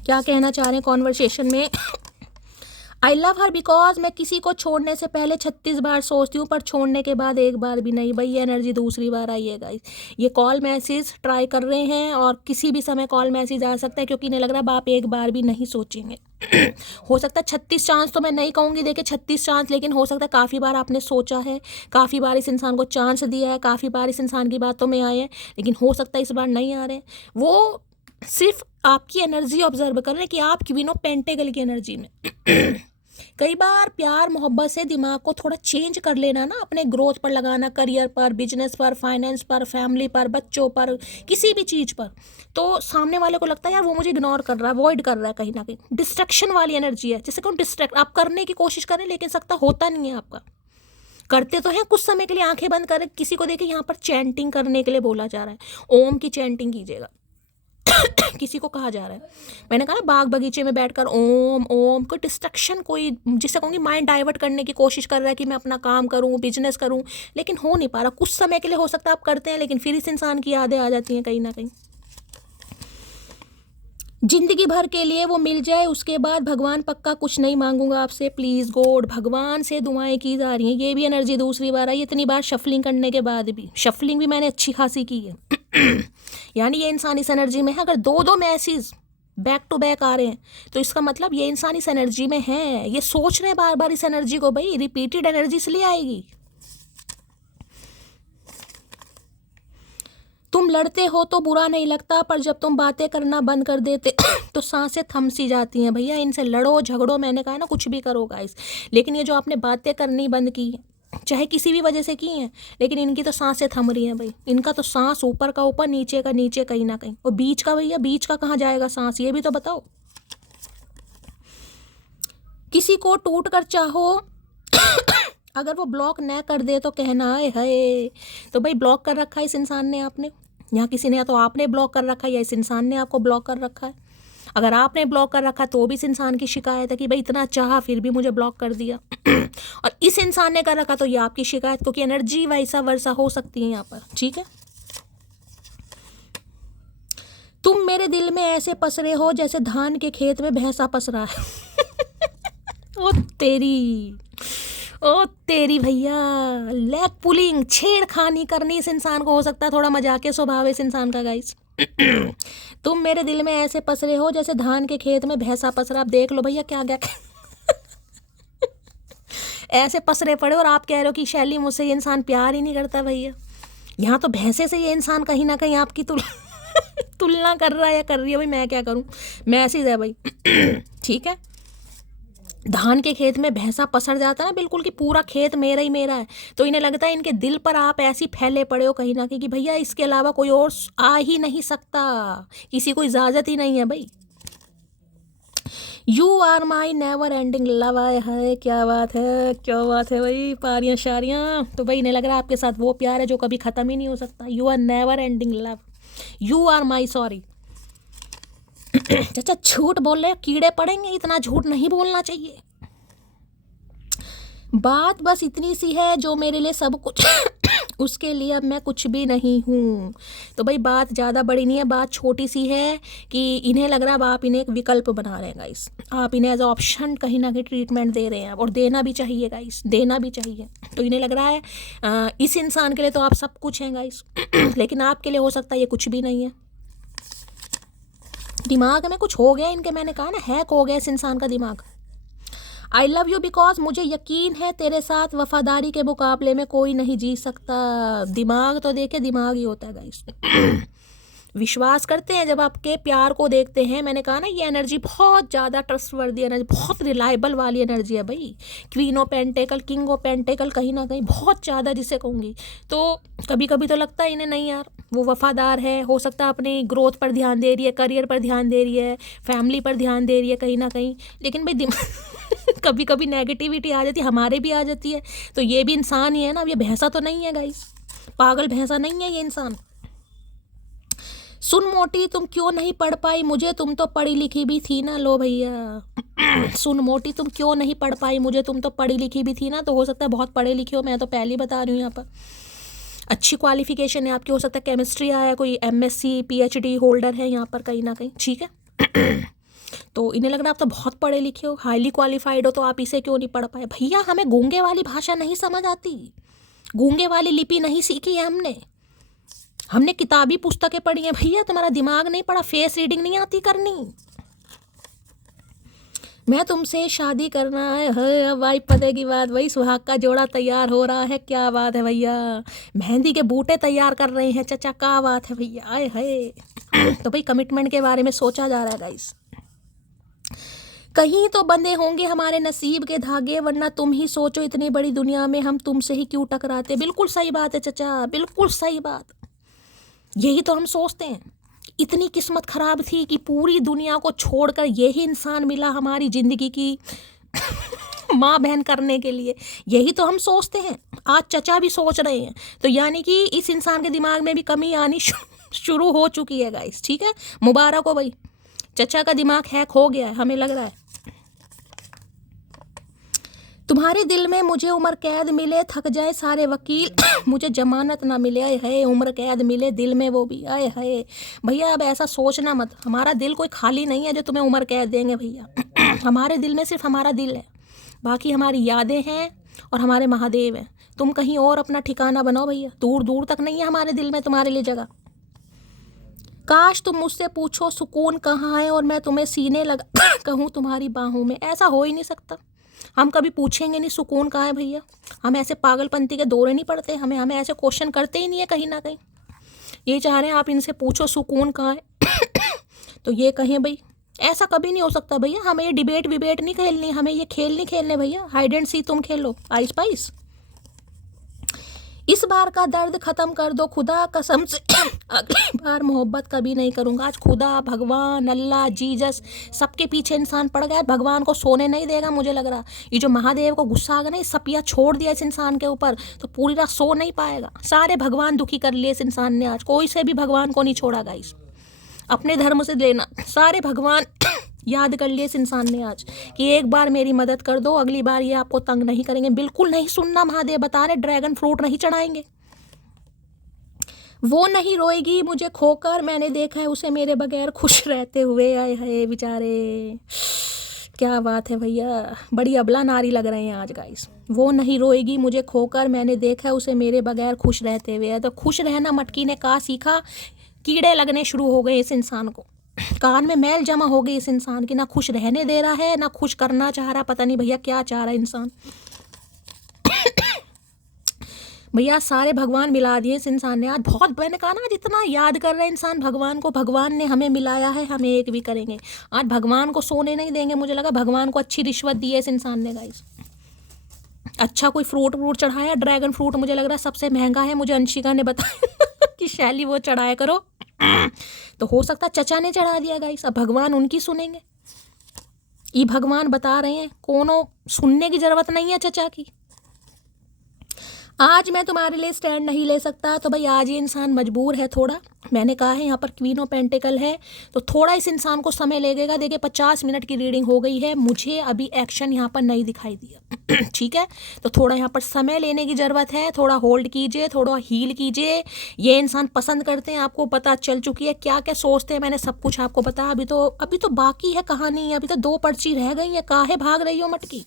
क्या कहना चाह रहे हैं कॉन्वर्सेशन में। आई लव हर बिकॉज मैं किसी को छोड़ने से पहले 36 बार सोचती हूँ, पर छोड़ने के बाद एक बार भी नहीं। भाई ये एनर्जी दूसरी बार आई है गाइस। ये कॉल मैसेज ट्राई कर रहे हैं और किसी भी समय कॉल मैसेज आ सकता है, क्योंकि इन्हें लग रहा है आप एक बार भी नहीं सोचेंगे। हो सकता है 36 चांस तो मैं नहीं कहूँगी, देखिए 36 चांस, लेकिन हो सकता है काफ़ी बार आपने सोचा है, काफ़ी बार इस इंसान को चांस दिया है, काफ़ी बार इस इंसान की बातों में आए हैं, लेकिन हो सकता है इस बार नहीं आ रहे हैं। वो सिर्फ आपकी एनर्जी ऑब्जर्व कर रहे हैं कि आप क्वीन ऑफ पेंटेकल की एनर्जी में कई बार प्यार मोहब्बत से दिमाग को थोड़ा चेंज कर लेना ना, अपने ग्रोथ पर लगाना, करियर पर, बिजनेस पर, फाइनेंस पर, फैमिली पर, बच्चों पर, किसी भी चीज़ पर, तो सामने वाले को लगता है यार वो मुझे इग्नोर कर रहा है, अवॉइड कर रहा है, कहीं ना कहीं डिस्ट्रैक्शन वाली एनर्जी है। जैसे कौन डिस्ट्रैक्ट आप करने की कोशिश करें, लेकिन सकता होता नहीं है आपका। करते तो हैं कुछ समय के लिए, आंखें बंद करें। किसी को देखिए यहाँ पर चैंटिंग करने के लिए बोला जा रहा है, ओम की चैंटिंग कीजिएगा किसी को कहा जा रहा है, मैंने कहा ना बाग बगीचे में बैठकर ओम ओम, कोई डिस्ट्रक्शन, कोई जिससे कहूँगी माइंड डाइवर्ट करने की कोशिश कर रहा है कि मैं अपना काम करूँ, बिजनेस करूँ, लेकिन हो नहीं पा रहा। कुछ समय के लिए हो सकता है आप करते हैं, लेकिन फिर इस इंसान की यादें आ जाती हैं कहीं ना कहीं। जिंदगी भर के लिए वो मिल जाए, उसके बाद भगवान पक्का कुछ नहीं मांगूंगा आपसे, प्लीज़ गॉड। भगवान से दुआएं की जा रही हैं। ये भी एनर्जी दूसरी बार आई, इतनी बार शफलिंग करने के बाद भी, शफलिंग भी मैंने अच्छी खासी की है यानी ये इंसान इस एनर्जी में है। अगर दो मैसेज बैक टू बैक आ रहे हैं, तो इसका मतलब ये इंसान इस एनर्जी में है। ये सोच रहे हैं बार बार इस एनर्जी को, भाई रिपीटेड एनर्जी इसलिए आएगी। तुम लड़ते हो तो बुरा नहीं लगता, पर जब तुम बातें करना बंद कर देते तो सांसें थम सी जाती हैं। भैया इनसे लड़ो झगड़ो, मैंने कहा ना कुछ भी करो गाइस, लेकिन ये जो आपने बातें करनी बंद की, चाहे किसी भी वजह से की हैं, लेकिन इनकी तो सांसें थम रही हैं भाई। इनका तो सांस ऊपर का ऊपर, नीचे का नीचे, कहीं ना कहीं। और बीच का भैया, बीच का कहाँ जाएगा सांस, ये भी तो बताओ। किसी को टूट कर चाहो अगर वो ब्लॉक न कर दे तो कहना है। तो भाई ब्लॉक कर रखा है इस इंसान ने आपने, यहाँ किसी ने, या तो आपने ब्लॉक कर रखा है या इस इंसान ने आपको ब्लॉक कर रखा है। अगर आपने ब्लॉक कर रखा तो भी इस इंसान की शिकायत है कि भाई इतना चाहा फिर भी मुझे ब्लॉक कर दिया। और इस इंसान ने कर रखा तो ये आपकी शिकायत, क्योंकि एनर्जी वैसा वर्षा हो सकती है यहाँ पर। ठीक है, तुम मेरे दिल में ऐसे पसरे हो जैसे धान के खेत में भैंसा पसरा है। ओ तेरी, ओ तेरी भैया, लेग पुलिंग, छेड़खानी करनी इस इंसान को। हो सकता है थोड़ा मजाकिया स्वभाव है इस इंसान का गाइस। तुम मेरे दिल में ऐसे पसरे हो जैसे धान के खेत में भैंसा पसरा। आप देख लो भैया क्या क्या ऐसे पसरे पड़े, और आप कह रहे हो कि शैली मुझसे ये इंसान प्यार ही नहीं करता। भैया यहाँ तो भैंसे से ये इंसान कहीं ना कहीं आपकी तुलना कर रहा है या कर रही है। भाई मैं क्या करूँ, मैसेज है भाई। ठीक है, धान के खेत में भैंसा पसर जाता है ना बिल्कुल, कि पूरा खेत मेरा ही मेरा है। तो इन्हें लगता है इनके दिल पर आप ऐसी फैले पड़े हो कहीं ना कहीं कि भैया इसके अलावा कोई और आ ही नहीं सकता, किसी को इजाजत ही नहीं है भाई। You are my never ending love. आए है, क्या बात है, क्या बात है भाई, पारियां शारियां। तो भाई इन्हें लग रहा है आपके साथ वो प्यार है जो कभी ख़त्म ही नहीं हो सकता। You are never ending love, you are my sorry. चाचा झूठ बोल रहे, कीड़े पड़ेंगे, इतना झूठ नहीं बोलना चाहिए। बात बस इतनी सी है, जो मेरे लिए सब कुछ उसके लिए अब मैं कुछ भी नहीं हूँ। तो भाई बात ज़्यादा बड़ी नहीं है, बात छोटी सी है कि इन्हें लग रहा है अब आप इन्हें एक विकल्प बना रहे हैं गाइस। आप इन्हें एज ऑप्शन कहीं ना कहीं ट्रीटमेंट दे रहे हैं, और देना भी चाहिए गाइस, देना भी चाहिए। तो इन्हें लग रहा है इस इंसान के लिए तो आप सब कुछ हैं गाइस, लेकिन आपके लिए हो सकता है ये कुछ भी नहीं है। दिमाग में कुछ हो गया इनके, मैंने कहा ना हैक हो गया इस इंसान का दिमाग। आई लव यू बिकॉज मुझे यकीन है तेरे साथ वफादारी के मुकाबले में कोई नहीं जी सकता। दिमाग तो देखे दिमाग ही होता है गाइस। विश्वास करते हैं जब आपके प्यार को देखते हैं। मैंने कहा ना ये एनर्जी बहुत ज़्यादा ट्रस्टवर्दी एनर्जी, बहुत रिलायबल वाली एनर्जी है भाई। Queen of pentacle, king of pentacle, कहीं ना कहीं बहुत ज़्यादा जिसे कहूँगी। तो कभी कभी तो लगता है इन्हें नहीं यार वो वफ़ादार है, हो सकता है अपनी ग्रोथ पर ध्यान दे रही है, करियर पर ध्यान दे रही है, फैमिली पर ध्यान दे रही है कहीं ना कहीं, लेकिन भाई कभी कभी नेगेटिविटी आ जाती है, हमारे भी आ जाती है। तो ये भी इंसान ही है ना, अब ये भैंसा तो नहीं है गाइस, पागल भैंसा नहीं है ये इंसान। सुन मोटी तुम क्यों नहीं पढ़ पाई मुझे, तुम तो पढ़ी लिखी भी थी ना। लो भैया सुन मोटी तुम क्यों नहीं पढ़ पाई मुझे, तुम तो पढ़ी लिखी भी थी ना। तो हो सकता है बहुत पढ़े लिखे हो, मैं तो पहले ही बता रही हूँ, यहाँ पर अच्छी क्वालिफिकेशन है आपकी। हो सकता है केमिस्ट्री आया, कोई MSc PhD होल्डर है यहाँ पर कहीं ना कहीं। ठीक है तो इन्हें लग रहा है आप तो बहुत पढ़े लिखे हो, हाईली क्वालिफाइड हो, तो आप इसे क्यों नहीं पढ़ पाए। भैया हमें गूंगे वाली भाषा नहीं समझ आती, गूंगे वाली लिपि नहीं सीखी है हमने किताबी पुस्तकें पढ़ी हैं भैया, तुम्हारा दिमाग नहीं पढ़ा, फेस रीडिंग नहीं आती करनी। मैं तुमसे शादी करना है। अब भाई पते की बात, वही सुहाग का जोड़ा तैयार हो रहा है। क्या बात है भैया, मेहंदी के बूटे तैयार कर रहे हैं चचा, क्या बात है भैया, आए है। तो भाई कमिटमेंट के बारे में सोचा जा रहा है गाइस। कहीं तो बंधे होंगे हमारे नसीब के धागे, वरना तुम ही सोचो इतनी बड़ी दुनिया में हम तुमसे ही क्यों टकराते। बिल्कुल सही बात है चचा, बिल्कुल सही बात। यही तो हम सोचते हैं, इतनी किस्मत खराब थी कि पूरी दुनिया को छोड़कर यही इंसान मिला हमारी ज़िंदगी की माँ बहन करने के लिए। यही तो हम सोचते हैं, आज चचा भी सोच रहे हैं। तो यानी कि इस इंसान के दिमाग में भी कमी आनी शुरू हो चुकी है गाइस। ठीक है, मुबारक हो भाई, चचा का दिमाग हैक हो गया है, हमें लग रहा है। तुम्हारे दिल में मुझे उम्र कैद मिले, थक जाए सारे वकील मुझे जमानत ना मिले। आए है, उम्र कैद मिले दिल में वो भी, आए है। भैया अब ऐसा सोचना मत, हमारा दिल कोई खाली नहीं है जो तुम्हें उम्र कैद देंगे भैया। हमारे दिल में सिर्फ हमारा दिल है, बाकी हमारी यादें हैं और हमारे महादेव हैं। तुम कहीं और अपना ठिकाना बनाओ भैया, दूर दूर तक नहीं है हमारे दिल में तुम्हारे लिए जगह। काश तुम मुझसे पूछो सुकून कहाँ है और मैं तुम्हें सीने लगा कहूँ तुम्हारी बाहों में। ऐसा हो ही नहीं सकता, हम कभी पूछेंगे नहीं सुकून कहाँ है भैया। हम ऐसे पागलपंती के दौरे नहीं पड़ते, हमें ऐसे क्वेश्चन करते ही नहीं है कहीं ना कहीं। ये चाह रहे हैं आप इनसे पूछो सुकून कहाँ है तो ये कहें भाई ऐसा कभी नहीं हो सकता भैया। हमें ये डिबेट विबेट नहीं खेलनी, हमें ये खेल नहीं खेलने भैया। हाइड एंड सी तुम खेलो, आइस पाइस। इस बार का दर्द खत्म कर दो खुदा कसम से अगली बार मोहब्बत कभी नहीं करूंगा। आज खुदा, भगवान, अल्लाह, जीसस सबके पीछे इंसान पड़ गया। भगवान को सोने नहीं देगा मुझे लग रहा। ये जो महादेव को गुस्सा आ गया ना, ये सपिया छोड़ दिया इस इंसान के ऊपर, तो पूरी रात सो नहीं पाएगा। सारे भगवान दुखी कर लिए इस इंसान ने। आज कोई से भी भगवान को नहीं छोड़ा गाइस। अपने धर्म से लेना, सारे भगवान याद कर लिए इस इंसान ने आज कि एक बार मेरी मदद कर दो, अगली बार ये आपको तंग नहीं करेंगे। बिल्कुल नहीं सुनना, महादेव बता रहे ड्रैगन फ्रूट नहीं चढ़ाएंगे। वो नहीं रोएगी मुझे खोकर, मैंने देखा है उसे मेरे बगैर खुश रहते हुए। आए हाय बेचारे, क्या बात है भैया, बड़ी अबला नारी लग रहे हैं आज गाइस। वो नहीं रोएगी मुझे खोकर, मैंने देखा है उसे मेरे बगैर खुश रहते हुए। तो खुश रहना मटकी ने कहा सीखा, कीड़े लगने शुरू हो गए इस इंसान को। कान में मैल जमा हो गई इस इंसान की। ना खुश रहने दे रहा है, ना खुश करना चाह रहा। पता नहीं भैया क्या चाह रहा है इंसान। भैया सारे भगवान मिला दिए इस इंसान ने आज। बहुत, मैंने कहा ना, जितना याद कर रहे हैं इंसान भगवान को, भगवान ने हमें मिलाया है, हमें एक भी करेंगे। आज भगवान को सोने नहीं देंगे। मुझे लगा भगवान को अच्छी रिश्वत दी है इस इंसान ने गाइस। अच्छा कोई फ्रूट चढ़ाया, ड्रैगन फ्रूट मुझे लग रहा है सबसे महंगा है। मुझे अंशिका ने बताया कि शैली वो चढ़ाया करो, तो हो सकता है चचा ने चढ़ा दिया गाइस। अब भगवान उनकी सुनेंगे। ये भगवान बता रहे हैं कोनो सुनने की जरूरत नहीं है चचा की। आज मैं तुम्हारे लिए स्टैंड नहीं ले सकता, तो भाई आज ये इंसान मजबूर है थोड़ा। मैंने कहा है यहाँ पर क्वीन ऑफ पेंटिकल है, तो थोड़ा इस इंसान को समय लगेगा। देखिए 50 मिनट की रीडिंग हो गई है, मुझे अभी एक्शन यहाँ पर नहीं दिखाई दिया। ठीक है, तो थोड़ा यहाँ पर समय लेने की ज़रूरत है। थोड़ा होल्ड कीजिए, थोड़ा हील कीजिए। ये इंसान पसंद करते हैं, आपको पता चल चुकी है क्या क्या सोचते हैं। मैंने सब कुछ आपको बताया। अभी तो बाकी है कहानी, अभी तो 2 पर्ची रह गई है। काहे भाग रही हो मटकी?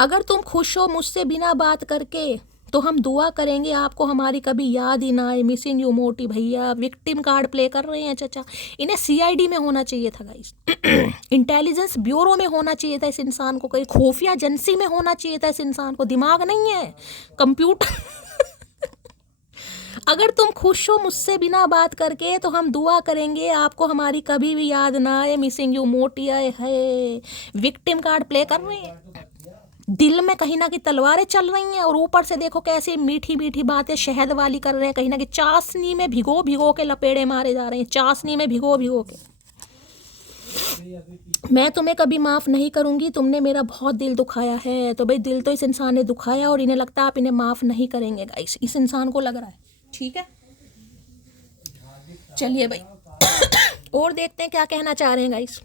अगर तुम खुश हो मुझसे बिना बात करके, तो हम दुआ करेंगे आपको हमारी कभी याद ही ना आए। मिसिंग यू मोटी भैया, विक्टिम कार्ड प्ले कर रहे हैं चचा। इन्हें सीआईडी में होना चाहिए था गाइस, इंटेलिजेंस ब्यूरो में होना चाहिए था इस इंसान को, कहीं खुफिया एजेंसी में होना चाहिए था इस इंसान को। दिमाग नहीं है, कंप्यूटर। अगर तुम खुश हो मुझसे बिना बात करके, तो हम दुआ करेंगे आपको हमारी कभी भी याद ना आए। मिसिंग यू मोटी आए है, विक्टिम कार्ड प्ले कर रहे हैं। दिल में कहीं ना कहीं तलवारें चल रही हैं, और ऊपर से देखो कैसे मीठी मीठी बातें शहद वाली कर रहे हैं। कहीं ना कहीं चाशनी में भिगो भिगो के लपेड़े मारे जा रहे हैं, चाशनी में भिगो भिगो के। मैं तुम्हें कभी माफ़ नहीं करूंगी, तुमने मेरा बहुत दिल दुखाया है। तो भाई दिल तो इस इंसान ने दुखाया, और इन्हें लगता है आप इन्हें माफ़ नहीं करेंगे गाइस। इस इंसान को लग रहा है। ठीक है, चलिए भाई और देखते हैं क्या कहना चाह रहे हैं गाइस।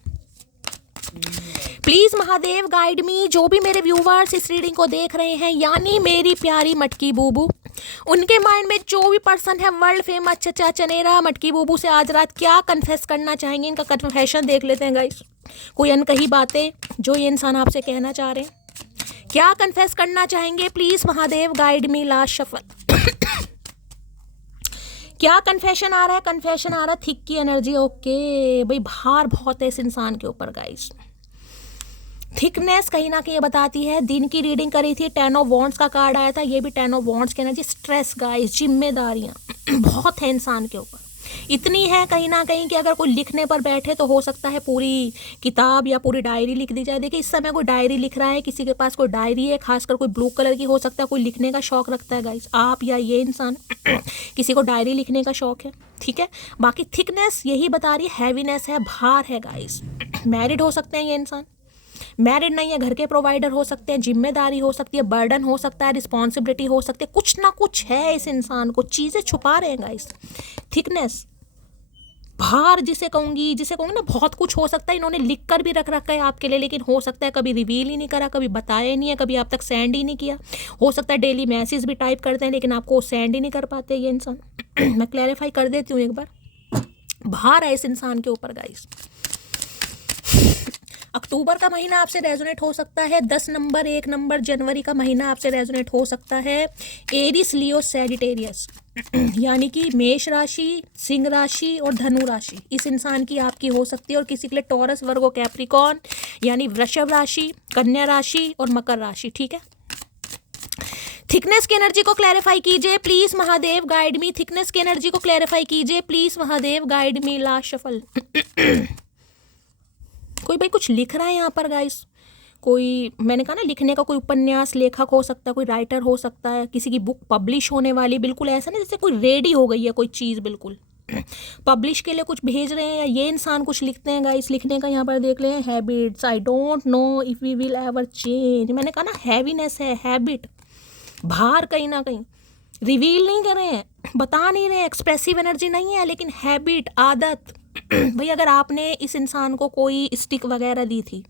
प्लीज़ महादेव गाइड मी। जो भी मेरे व्यूवर्स इस रीडिंग को देख रहे हैं, यानी मेरी प्यारी मटकी बूबू, उनके माइंड में जो भी पर्सन है वर्ल्ड फेमस चचा चनेरा मटकी बूबू से आज रात क्या कन्फेस करना चाहेंगे, इनका कन्फेशन देख लेते हैं गाइस। कोई अनकही बातें जो ये इंसान आपसे कहना चाह रहे हैं, क्या कन्फेस करना चाहेंगे? Please Mahadev guide me. Last shuffle क्या कन्फेशन आ रहा है? कन्फेशन आ रहा है थिक की एनर्जी। ओके भाई, भार बहुत है इस इंसान के ऊपर गाइस। थिकनेस कहीं ना कहीं ये बताती है। दिन की रीडिंग करी थी, 10 ऑफ वॉन्ड्स का कार्ड आया था, ये भी 10 ऑफ वॉन्ड्स की एनर्जी। स्ट्रेस गाइस, जिम्मेदारियां बहुत है इंसान के ऊपर। इतनी है कहीं ना कहीं कि अगर कोई लिखने पर बैठे तो हो सकता है पूरी किताब या पूरी डायरी लिख दी जाए। देखिए इस समय कोई डायरी लिख रहा है, किसी के पास कोई डायरी है, खासकर कोई ब्लू कलर की हो सकता है, कोई लिखने का शौक रखता है गाइस, आप या ये इंसान किसी को डायरी लिखने का शौक है। ठीक है, बाकी थिकनेस यही बता रही है, हैवीनेस है, भार है गाइस। मैरिड हो सकते हैं ये इंसान, मैरिड नहीं है, घर के प्रोवाइडर हो सकते हैं, जिम्मेदारी हो सकती है, बर्डन हो सकता है, रिस्पॉन्सिबिलिटी हो सकती है, कुछ ना कुछ है इस इंसान को, चीज़ें छुपा रहे हैं गाइस। थिकनेस, भार जिसे कहूँगी ना, बहुत कुछ हो सकता है। इन्होंने लिख कर भी रख रखा है आपके लिए, लेकिन हो सकता है कभी रिवील ही नहीं करा, कभी बताया ही नहीं है, कभी आप तक सेंड ही नहीं किया। हो सकता है डेली मैसेज भी टाइप करते हैं, लेकिन आपको सेंड ही नहीं कर पाते ये इंसान। मैं क्लैरिफाई कर देती हूँ एक बार, भार है इस इंसान के ऊपर गाइस। अक्टूबर का महीना आपसे रेजोनेट हो सकता है, 10 नंबर 1 नंबर जनवरी का महीना आपसे रेजोनेट हो सकता है। एरिस, लियो, सैजिटेरियस, यानी कि मेष राशि, सिंह राशि और धनु राशि इस इंसान की आपकी हो सकती है। और किसी के लिए टॉरस, वर्गो, कैप्रिकॉर्न यानी वृषभ राशि, कन्या राशि और मकर राशि। ठीक है, थिकनेस की एनर्जी को क्लैरिफाई कीजिए please Mahadev guide me. Thickness की एनर्जी को क्लैरिफाई कीजिए please Mahadev guide me. Last shuffle कोई भाई कुछ लिख रहा है यहाँ पर गाइस, कोई, मैंने कहा ना, लिखने का कोई उपन्यास लेखक हो सकता है, कोई राइटर हो सकता है, किसी की बुक पब्लिश होने वाली, बिल्कुल ऐसा नहीं जैसे कोई रेडी हो गई है कोई चीज़, बिल्कुल पब्लिश के लिए कुछ भेज रहे हैं, या ये इंसान कुछ लिखते हैं गाइस। लिखने का यहाँ पर देख लें, habits, I don't know if we will ever change. मैंने कहा ना हैवीनेस है, हैबिट, भार कहीं ना कहीं रिवील नहीं कर रहे हैं, बता नहीं रहे, एक्सप्रेसिव एनर्जी नहीं है, लेकिन हैबिट, आदत भाई अगर आपने इस इंसान को कोई स्टिक वगैरह दी थी,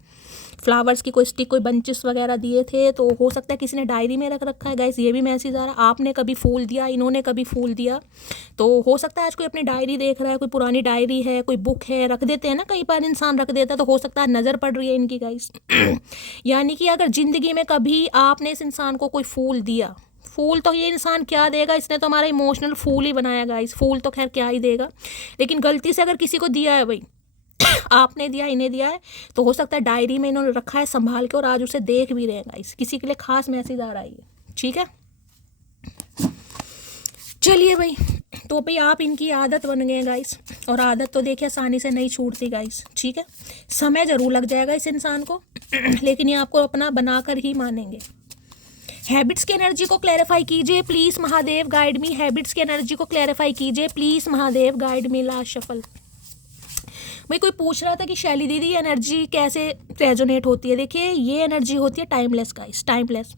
फ्लावर्स की कोई स्टिक, कोई बंचेस वगैरह दिए थे, तो हो सकता है किसी ने डायरी में रख रखा है गाइस, ये भी मैसेज आ रहा है। आपने कभी फूल दिया, इन्होंने कभी फूल दिया, तो हो सकता है आज कोई अपनी डायरी देख रहा है, कोई पुरानी डायरी है, कोई बुक है, रख देते हैं ना, कई बार इंसान रख देता है, तो हो सकता है नज़र पड़ रही है इनकी गाइस। यानी कि अगर ज़िंदगी में कभी आपने इस इंसान को कोई फूल दिया, फूल तो ये इंसान क्या देगा, इसने तो हमारा इमोशनल फूल ही बनाया गाइस, फूल तो खैर क्या ही देगा, लेकिन गलती से अगर किसी को दिया है भाई, आपने दिया, इन्हें दिया है, तो हो सकता है डायरी में इन्होंने रखा है संभाल के, और आज उसे देख भी रहे हैं गाइस, किसी के लिए खास मैसेज आ रहा है ये, ठीक है। चलिए भाई, तो भाई आप इनकी आदत बन गए गाइस, और आदत तो देखिए आसानी से नहीं छूटती गाइस, ठीक है। समय ज़रूर लग जाएगा इस इंसान को, लेकिन ये आपको अपना बनाकर ही मानेंगे। हैबिट्स की एनर्जी को क्लैरिफाई कीजिए please Mahadev, guide me. Habits की एनर्जी को क्लैरिफाई कीजिए please Mahadev, guide me. Last shuffle. भाई कोई पूछ रहा था कि शैली दीदी एनर्जी कैसे रेजोनेट होती है। देखिए ये एनर्जी होती है टाइमलेस गाइस, टाइमलेस।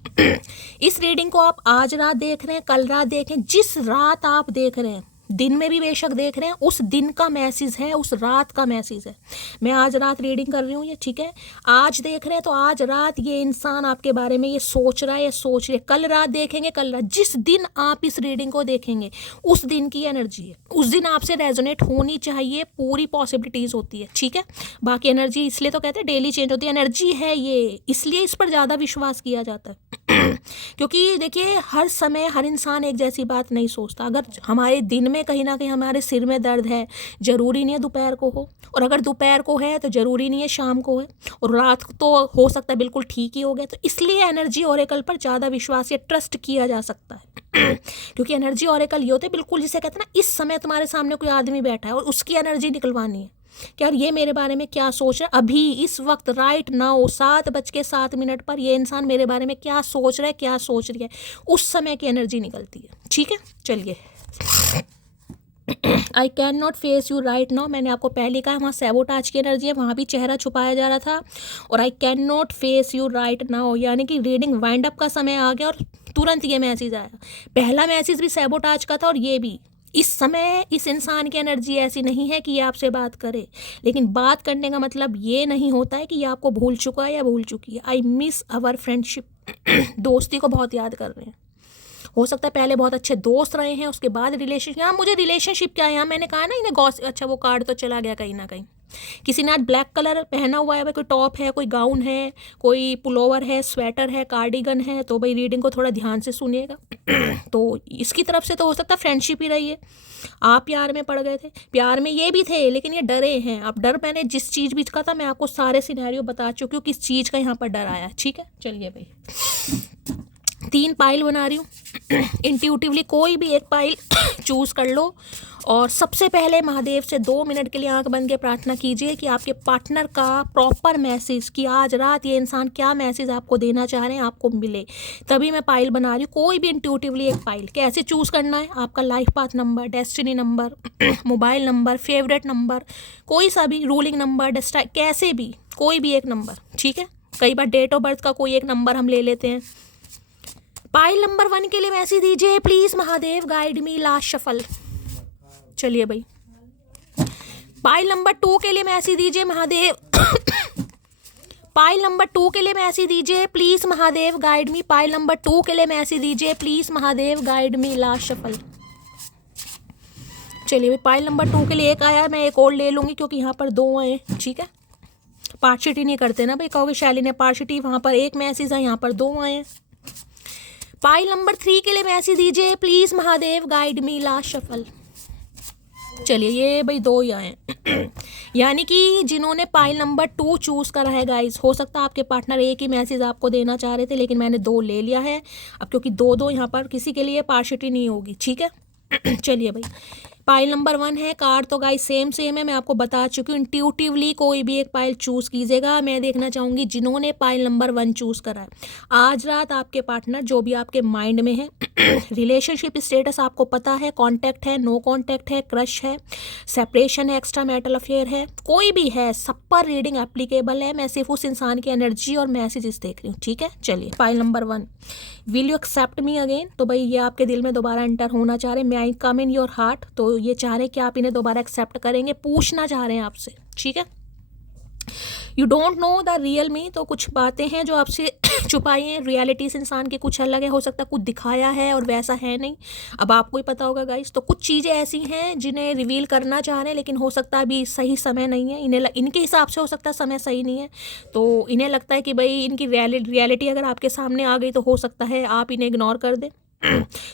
इस रीडिंग को आप आज रात देख रहे हैं, कल रात देखें, जिस रात आप देख रहे हैं, दिन में भी बेशक देख रहे हैं, उस दिन का मैसेज है, उस रात का मैसेज है। मैं आज रात रीडिंग कर रही हूँ ये, ठीक है। आज देख रहे हैं तो आज रात ये इंसान आपके बारे में ये सोच रहा है, ये सोच रहे, कल रात देखेंगे, कल रात, जिस दिन आप इस रीडिंग को देखेंगे उस दिन की एनर्जी है, उस दिन आपसे रेजोनेट होनी चाहिए, पूरी पॉसिबिलिटीज़ होती है, ठीक है। बाकी एनर्जी इसलिए तो कहते हैं डेली चेंज होती है, एनर्जी है ये, इसलिए इस पर ज़्यादा विश्वास किया जाता है। क्योंकि देखिए हर समय हर इंसान एक जैसी बात नहीं सोचता। अगर हमारे दिन में कहीं ना कहीं हमारे सिर में दर्द है, ज़रूरी नहीं है दोपहर को हो, और अगर दोपहर को है तो ज़रूरी नहीं है शाम को है, और रात को तो हो सकता है बिल्कुल ठीक ही हो गया। तो इसलिए एनर्जी ओरेकल पर ज़्यादा विश्वास या ट्रस्ट किया जा सकता है। क्योंकि एनर्जी ओरेकल ये होते हैं बिल्कुल, जिसे कहते हैं ना, इस समय तुम्हारे सामने कोई आदमी बैठा है और उसकी एनर्जी निकलवानी है कि यार ये मेरे बारे में क्या सोच रहा है अभी इस वक्त, राइट नाउ 7:07 पर ये इंसान मेरे बारे में क्या सोच रहा है, क्या सोच रही है, उस समय की एनर्जी निकलती है, ठीक है। चलिए, आई can not face you right now, मैंने आपको पहले कहा वहाँ सैबोटाज की एनर्जी है, वहाँ भी चेहरा छुपाया जा रहा था। और आई can not face you right now, यानी कि रीडिंग वाइंड अप का समय आ गया और तुरंत ये मैसेज आया। पहला मैसेज भी सैबोटाज का था और ये भी। इस समय इस इंसान की एनर्जी ऐसी नहीं है कि ये आपसे बात करे, लेकिन बात करने का मतलब ये नहीं होता है कि ये आपको भूल चुका है या भूल चुकी है। आई मिस अवर फ्रेंडशिप, दोस्ती को बहुत याद कर रहे हैं। हो सकता है पहले बहुत अच्छे दोस्त रहे हैं, उसके बाद रिलेशनशिप। यहाँ मुझे रिलेशनशिप क्या है, यहाँ मैंने कहा ना इन्हें गॉस, अच्छा वो कार्ड तो चला गया कहीं ना कहीं। किसी ने आज ब्लैक कलर पहना हुआ है, भाई कोई टॉप है, कोई गाउन है, कोई पुलोवर है, स्वेटर है, कार्डिगन है, तो भाई रीडिंग को थोड़ा ध्यान से सुनिएगा। तो इसकी तरफ से तो हो सकता है फ्रेंडशिप ही रही है, आप प्यार में पड़ गए थे, प्यार में ये भी थे, लेकिन ये डरे हैं। अब डर, मैंने जिस चीज़ भी का था मैं आपको सारे सिनेरियो बता चुकी हूँ किस चीज़ का यहाँ पर डर आया, ठीक है। चलिए भाई, 3 पाइल बना रही हूँ। इंट्यूटिवली कोई भी एक पाइल चूज़ कर लो, और सबसे पहले महादेव से 2 मिनट के लिए आंख बंद के प्रार्थना कीजिए कि आपके पार्टनर का प्रॉपर मैसेज, कि आज रात ये इंसान क्या मैसेज आपको देना चाह रहे हैं, आपको मिले। तभी मैं पाइल बना रही हूँ। कोई भी इंट्यूटिवली एक पाइल। कैसे चूज़ करना है, आपका life path number, destiny number, mobile number, favourite number, कोई सा भी, रूलिंग नंबर, कैसे भी, कोई भी एक नंबर, ठीक है। कई बार डेट ऑफ बर्थ का कोई एक नंबर हम ले लेते हैं। पाइल नंबर 1 के लिए मैसेज दीजिए please Mahadev, guide me. Last shuffle. चलिए भाई, पाइल नंबर 2 के लिए मैसेज दीजिए महादेव। पाइल नंबर 2 के लिए मैसेज दीजिए please Mahadev, guide me. Pile number 2 के लिए मैसेज दीजिए please Mahadev, guide me. Last shuffle. चलिए भाई, पाइल नंबर 2 के लिए एक आया, मैं एक और ले लूँगी क्योंकि यहाँ पर 2 आए, ठीक है। पार्शिटी नहीं करते ना भाई, कहोगे शैली ने पार्शिटी, वहाँ पर एक मैसेज है, यहाँ पर 2 आए। पाइल नंबर 3 के लिए मैसेज दीजिए please Mahadev, guide me. Last shuffle. चलिए, ये भाई 2 ही आए। यानी कि जिन्होंने पाइल नंबर 2 चूज़ करा है गाइस, हो सकता है आपके पार्टनर एक ही मैसेज आपको देना चाह रहे थे, लेकिन मैंने 2 ले लिया है अब, क्योंकि 2-2 यहाँ पर किसी के लिए पार्शिटी नहीं होगी, ठीक है। चलिए भाई, पाइल नंबर 1 है। कार्ड तो गाइस सेम है, मैं आपको बता चुकी हूँ। इंट्यूटिवली कोई भी एक पाइल चूज कीजिएगा। मैं देखना चाहूंगी जिन्होंने पाइल नंबर 1 चूज करा है, आज रात आपके पार्टनर जो भी आपके माइंड में है, रिलेशनशिप स्टेटस आपको पता है, कांटेक्ट है, नो कांटेक्ट है, क्रश है, सेपरेशन है, एक्स्ट्रा मैरिटल अफेयर है, कोई भी है, सब पर रीडिंग एप्लीकेबल है। मैं सिर्फ उस इंसान की एनर्जी और मैसेजेस देख रही हूँ, ठीक है। चलिए pile number 1, will you accept me again. तो भाई ये आपके दिल में दोबारा एंटर होना चाह रहे हैं। मे आई कम इन योर हार्ट, तो ये चाह रहे हैं कि आप इन्हें दोबारा एक्सेप्ट करेंगे, पूछना चाह रहे हैं आपसे, ठीक है। You don't know the real me, तो कुछ बातें हैं जो आपसे छुपाई हैं। रियलिटी से इंसान की कुछ अलग है, हो सकता है कुछ दिखाया है और वैसा है नहीं, अब आपको ही पता होगा गाइस। तो कुछ चीज़ें ऐसी हैं जिन्हें रिवील करना चाह रहे हैं, लेकिन हो सकता है अभी सही समय नहीं है। इनके हिसाब से हो सकता है समय सही नहीं है, तो इन्हें लगता है कि भाई इनकी रियलिटी अगर आपके सामने आ गई तो हो सकता है आप इन्हें इग्नोर कर दें।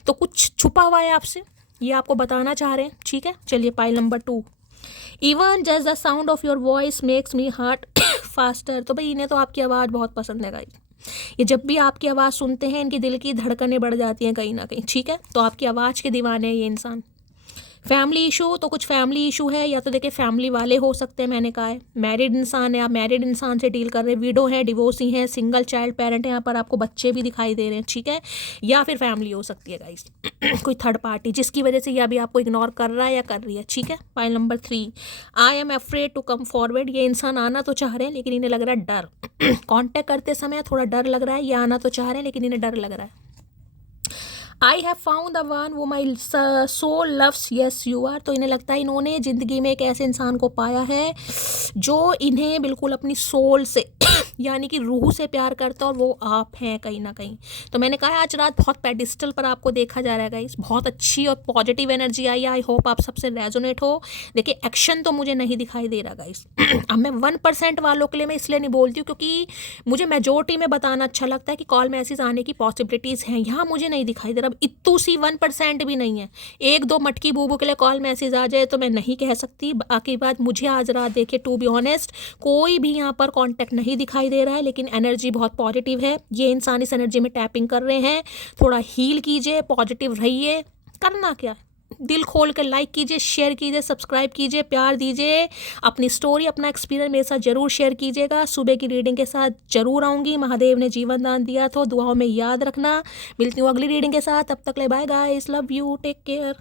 तो कुछ छुपा हुआ है आपसे, ये आपको बताना चाह रहे हैं, ठीक है। चलिए pile number 2, even just the sound of your voice makes me heart faster. तो भाई इन्हें तो आपकी आवाज़ बहुत पसंद है गाइस। ये जब भी आपकी आवाज़ सुनते हैं इनके दिल की धड़कनें बढ़ जाती हैं कहीं ना कहीं, ठीक है। तो आपकी आवाज़ के दीवाने हैं ये इंसान। फैमिली इशू, तो कुछ फैमिली इशू है, या तो देखिए फैमिली वाले हो सकते हैं, मैंने कहा है। मैरिड इंसान है, आप मैरिड इंसान से डील कर रहे हैं, विडो है, डिवोर्सी है, सिंगल चाइल्ड पेरेंट है, यहाँ पर आपको बच्चे भी दिखाई दे रहे हैं, ठीक है। या फिर फैमिली हो सकती है गाइस, कोई थर्ड पार्टी जिसकी वजह से ये अभी आपको इग्नोर कर रहा है या कर रही है, ठीक है। Pile number 3, I am afraid to come forward. ये इंसान आना तो चाह रहे हैं लेकिन इन्हें लग रहा है डर। कॉन्टैक्ट करते समय थोड़ा डर लग रहा है, ये आना तो चाह रहे हैं लेकिन इन्हें डर लग रहा है। I have found the one who my soul loves yes you are. तो इन्हें लगता है इन्होंने ज़िंदगी में एक ऐसे इंसान को पाया है जो इन्हें बिल्कुल अपनी सोल से यानी कि रूह से प्यार करता है, और वो आप हैं कहीं ना कहीं। तो मैंने कहा आज रात बहुत पेडिस्टल पर आपको देखा जा रहा है गाइस, बहुत अच्छी और पॉजिटिव एनर्जी आई है। आई होप आप सबसे रेजोनेट हो। देखिए एक्शन तो मुझे नहीं दिखाई दे रहा गाइस। अब मैं 1% वालों के लिए मैं इसलिए नहीं बोलती हूँ क्योंकि मुझे मेजोरिटी में बताना अच्छा लगता है कि कॉल मैसेज आने की पॉसिबिलिटीज़ हैं। यहाँ मुझे नहीं दिखाई दे रहा, अब इतू सी 1% भी नहीं है। 1-2 मटकी बूबू के लिए कॉल मैसेज आ जाए तो मैं नहीं कह सकती। बाकी बात मुझे आज रात देखिए, टू बी ऑनेस्ट कोई भी यहाँ पर कॉन्टैक्ट नहीं दिखाई दे रहा है, लेकिन एनर्जी बहुत पॉजिटिव है। ये इंसान इस एनर्जी में टैपिंग कर रहे हैं। थोड़ा हील कीजिए, पॉजिटिव रहिए। करना क्या है, दिल खोल कर लाइक कीजिए, शेयर कीजिए, सब्सक्राइब कीजिए, प्यार दीजिए। अपनी स्टोरी, अपना एक्सपीरियंस मेरे साथ जरूर शेयर कीजिएगा। सुबह की रीडिंग के साथ जरूर आऊँगी। महादेव ने जीवन दान दिया तो दुआओं में याद रखना। मिलती हूँ अगली रीडिंग के साथ, तब तक ले bye guys, love you, take care.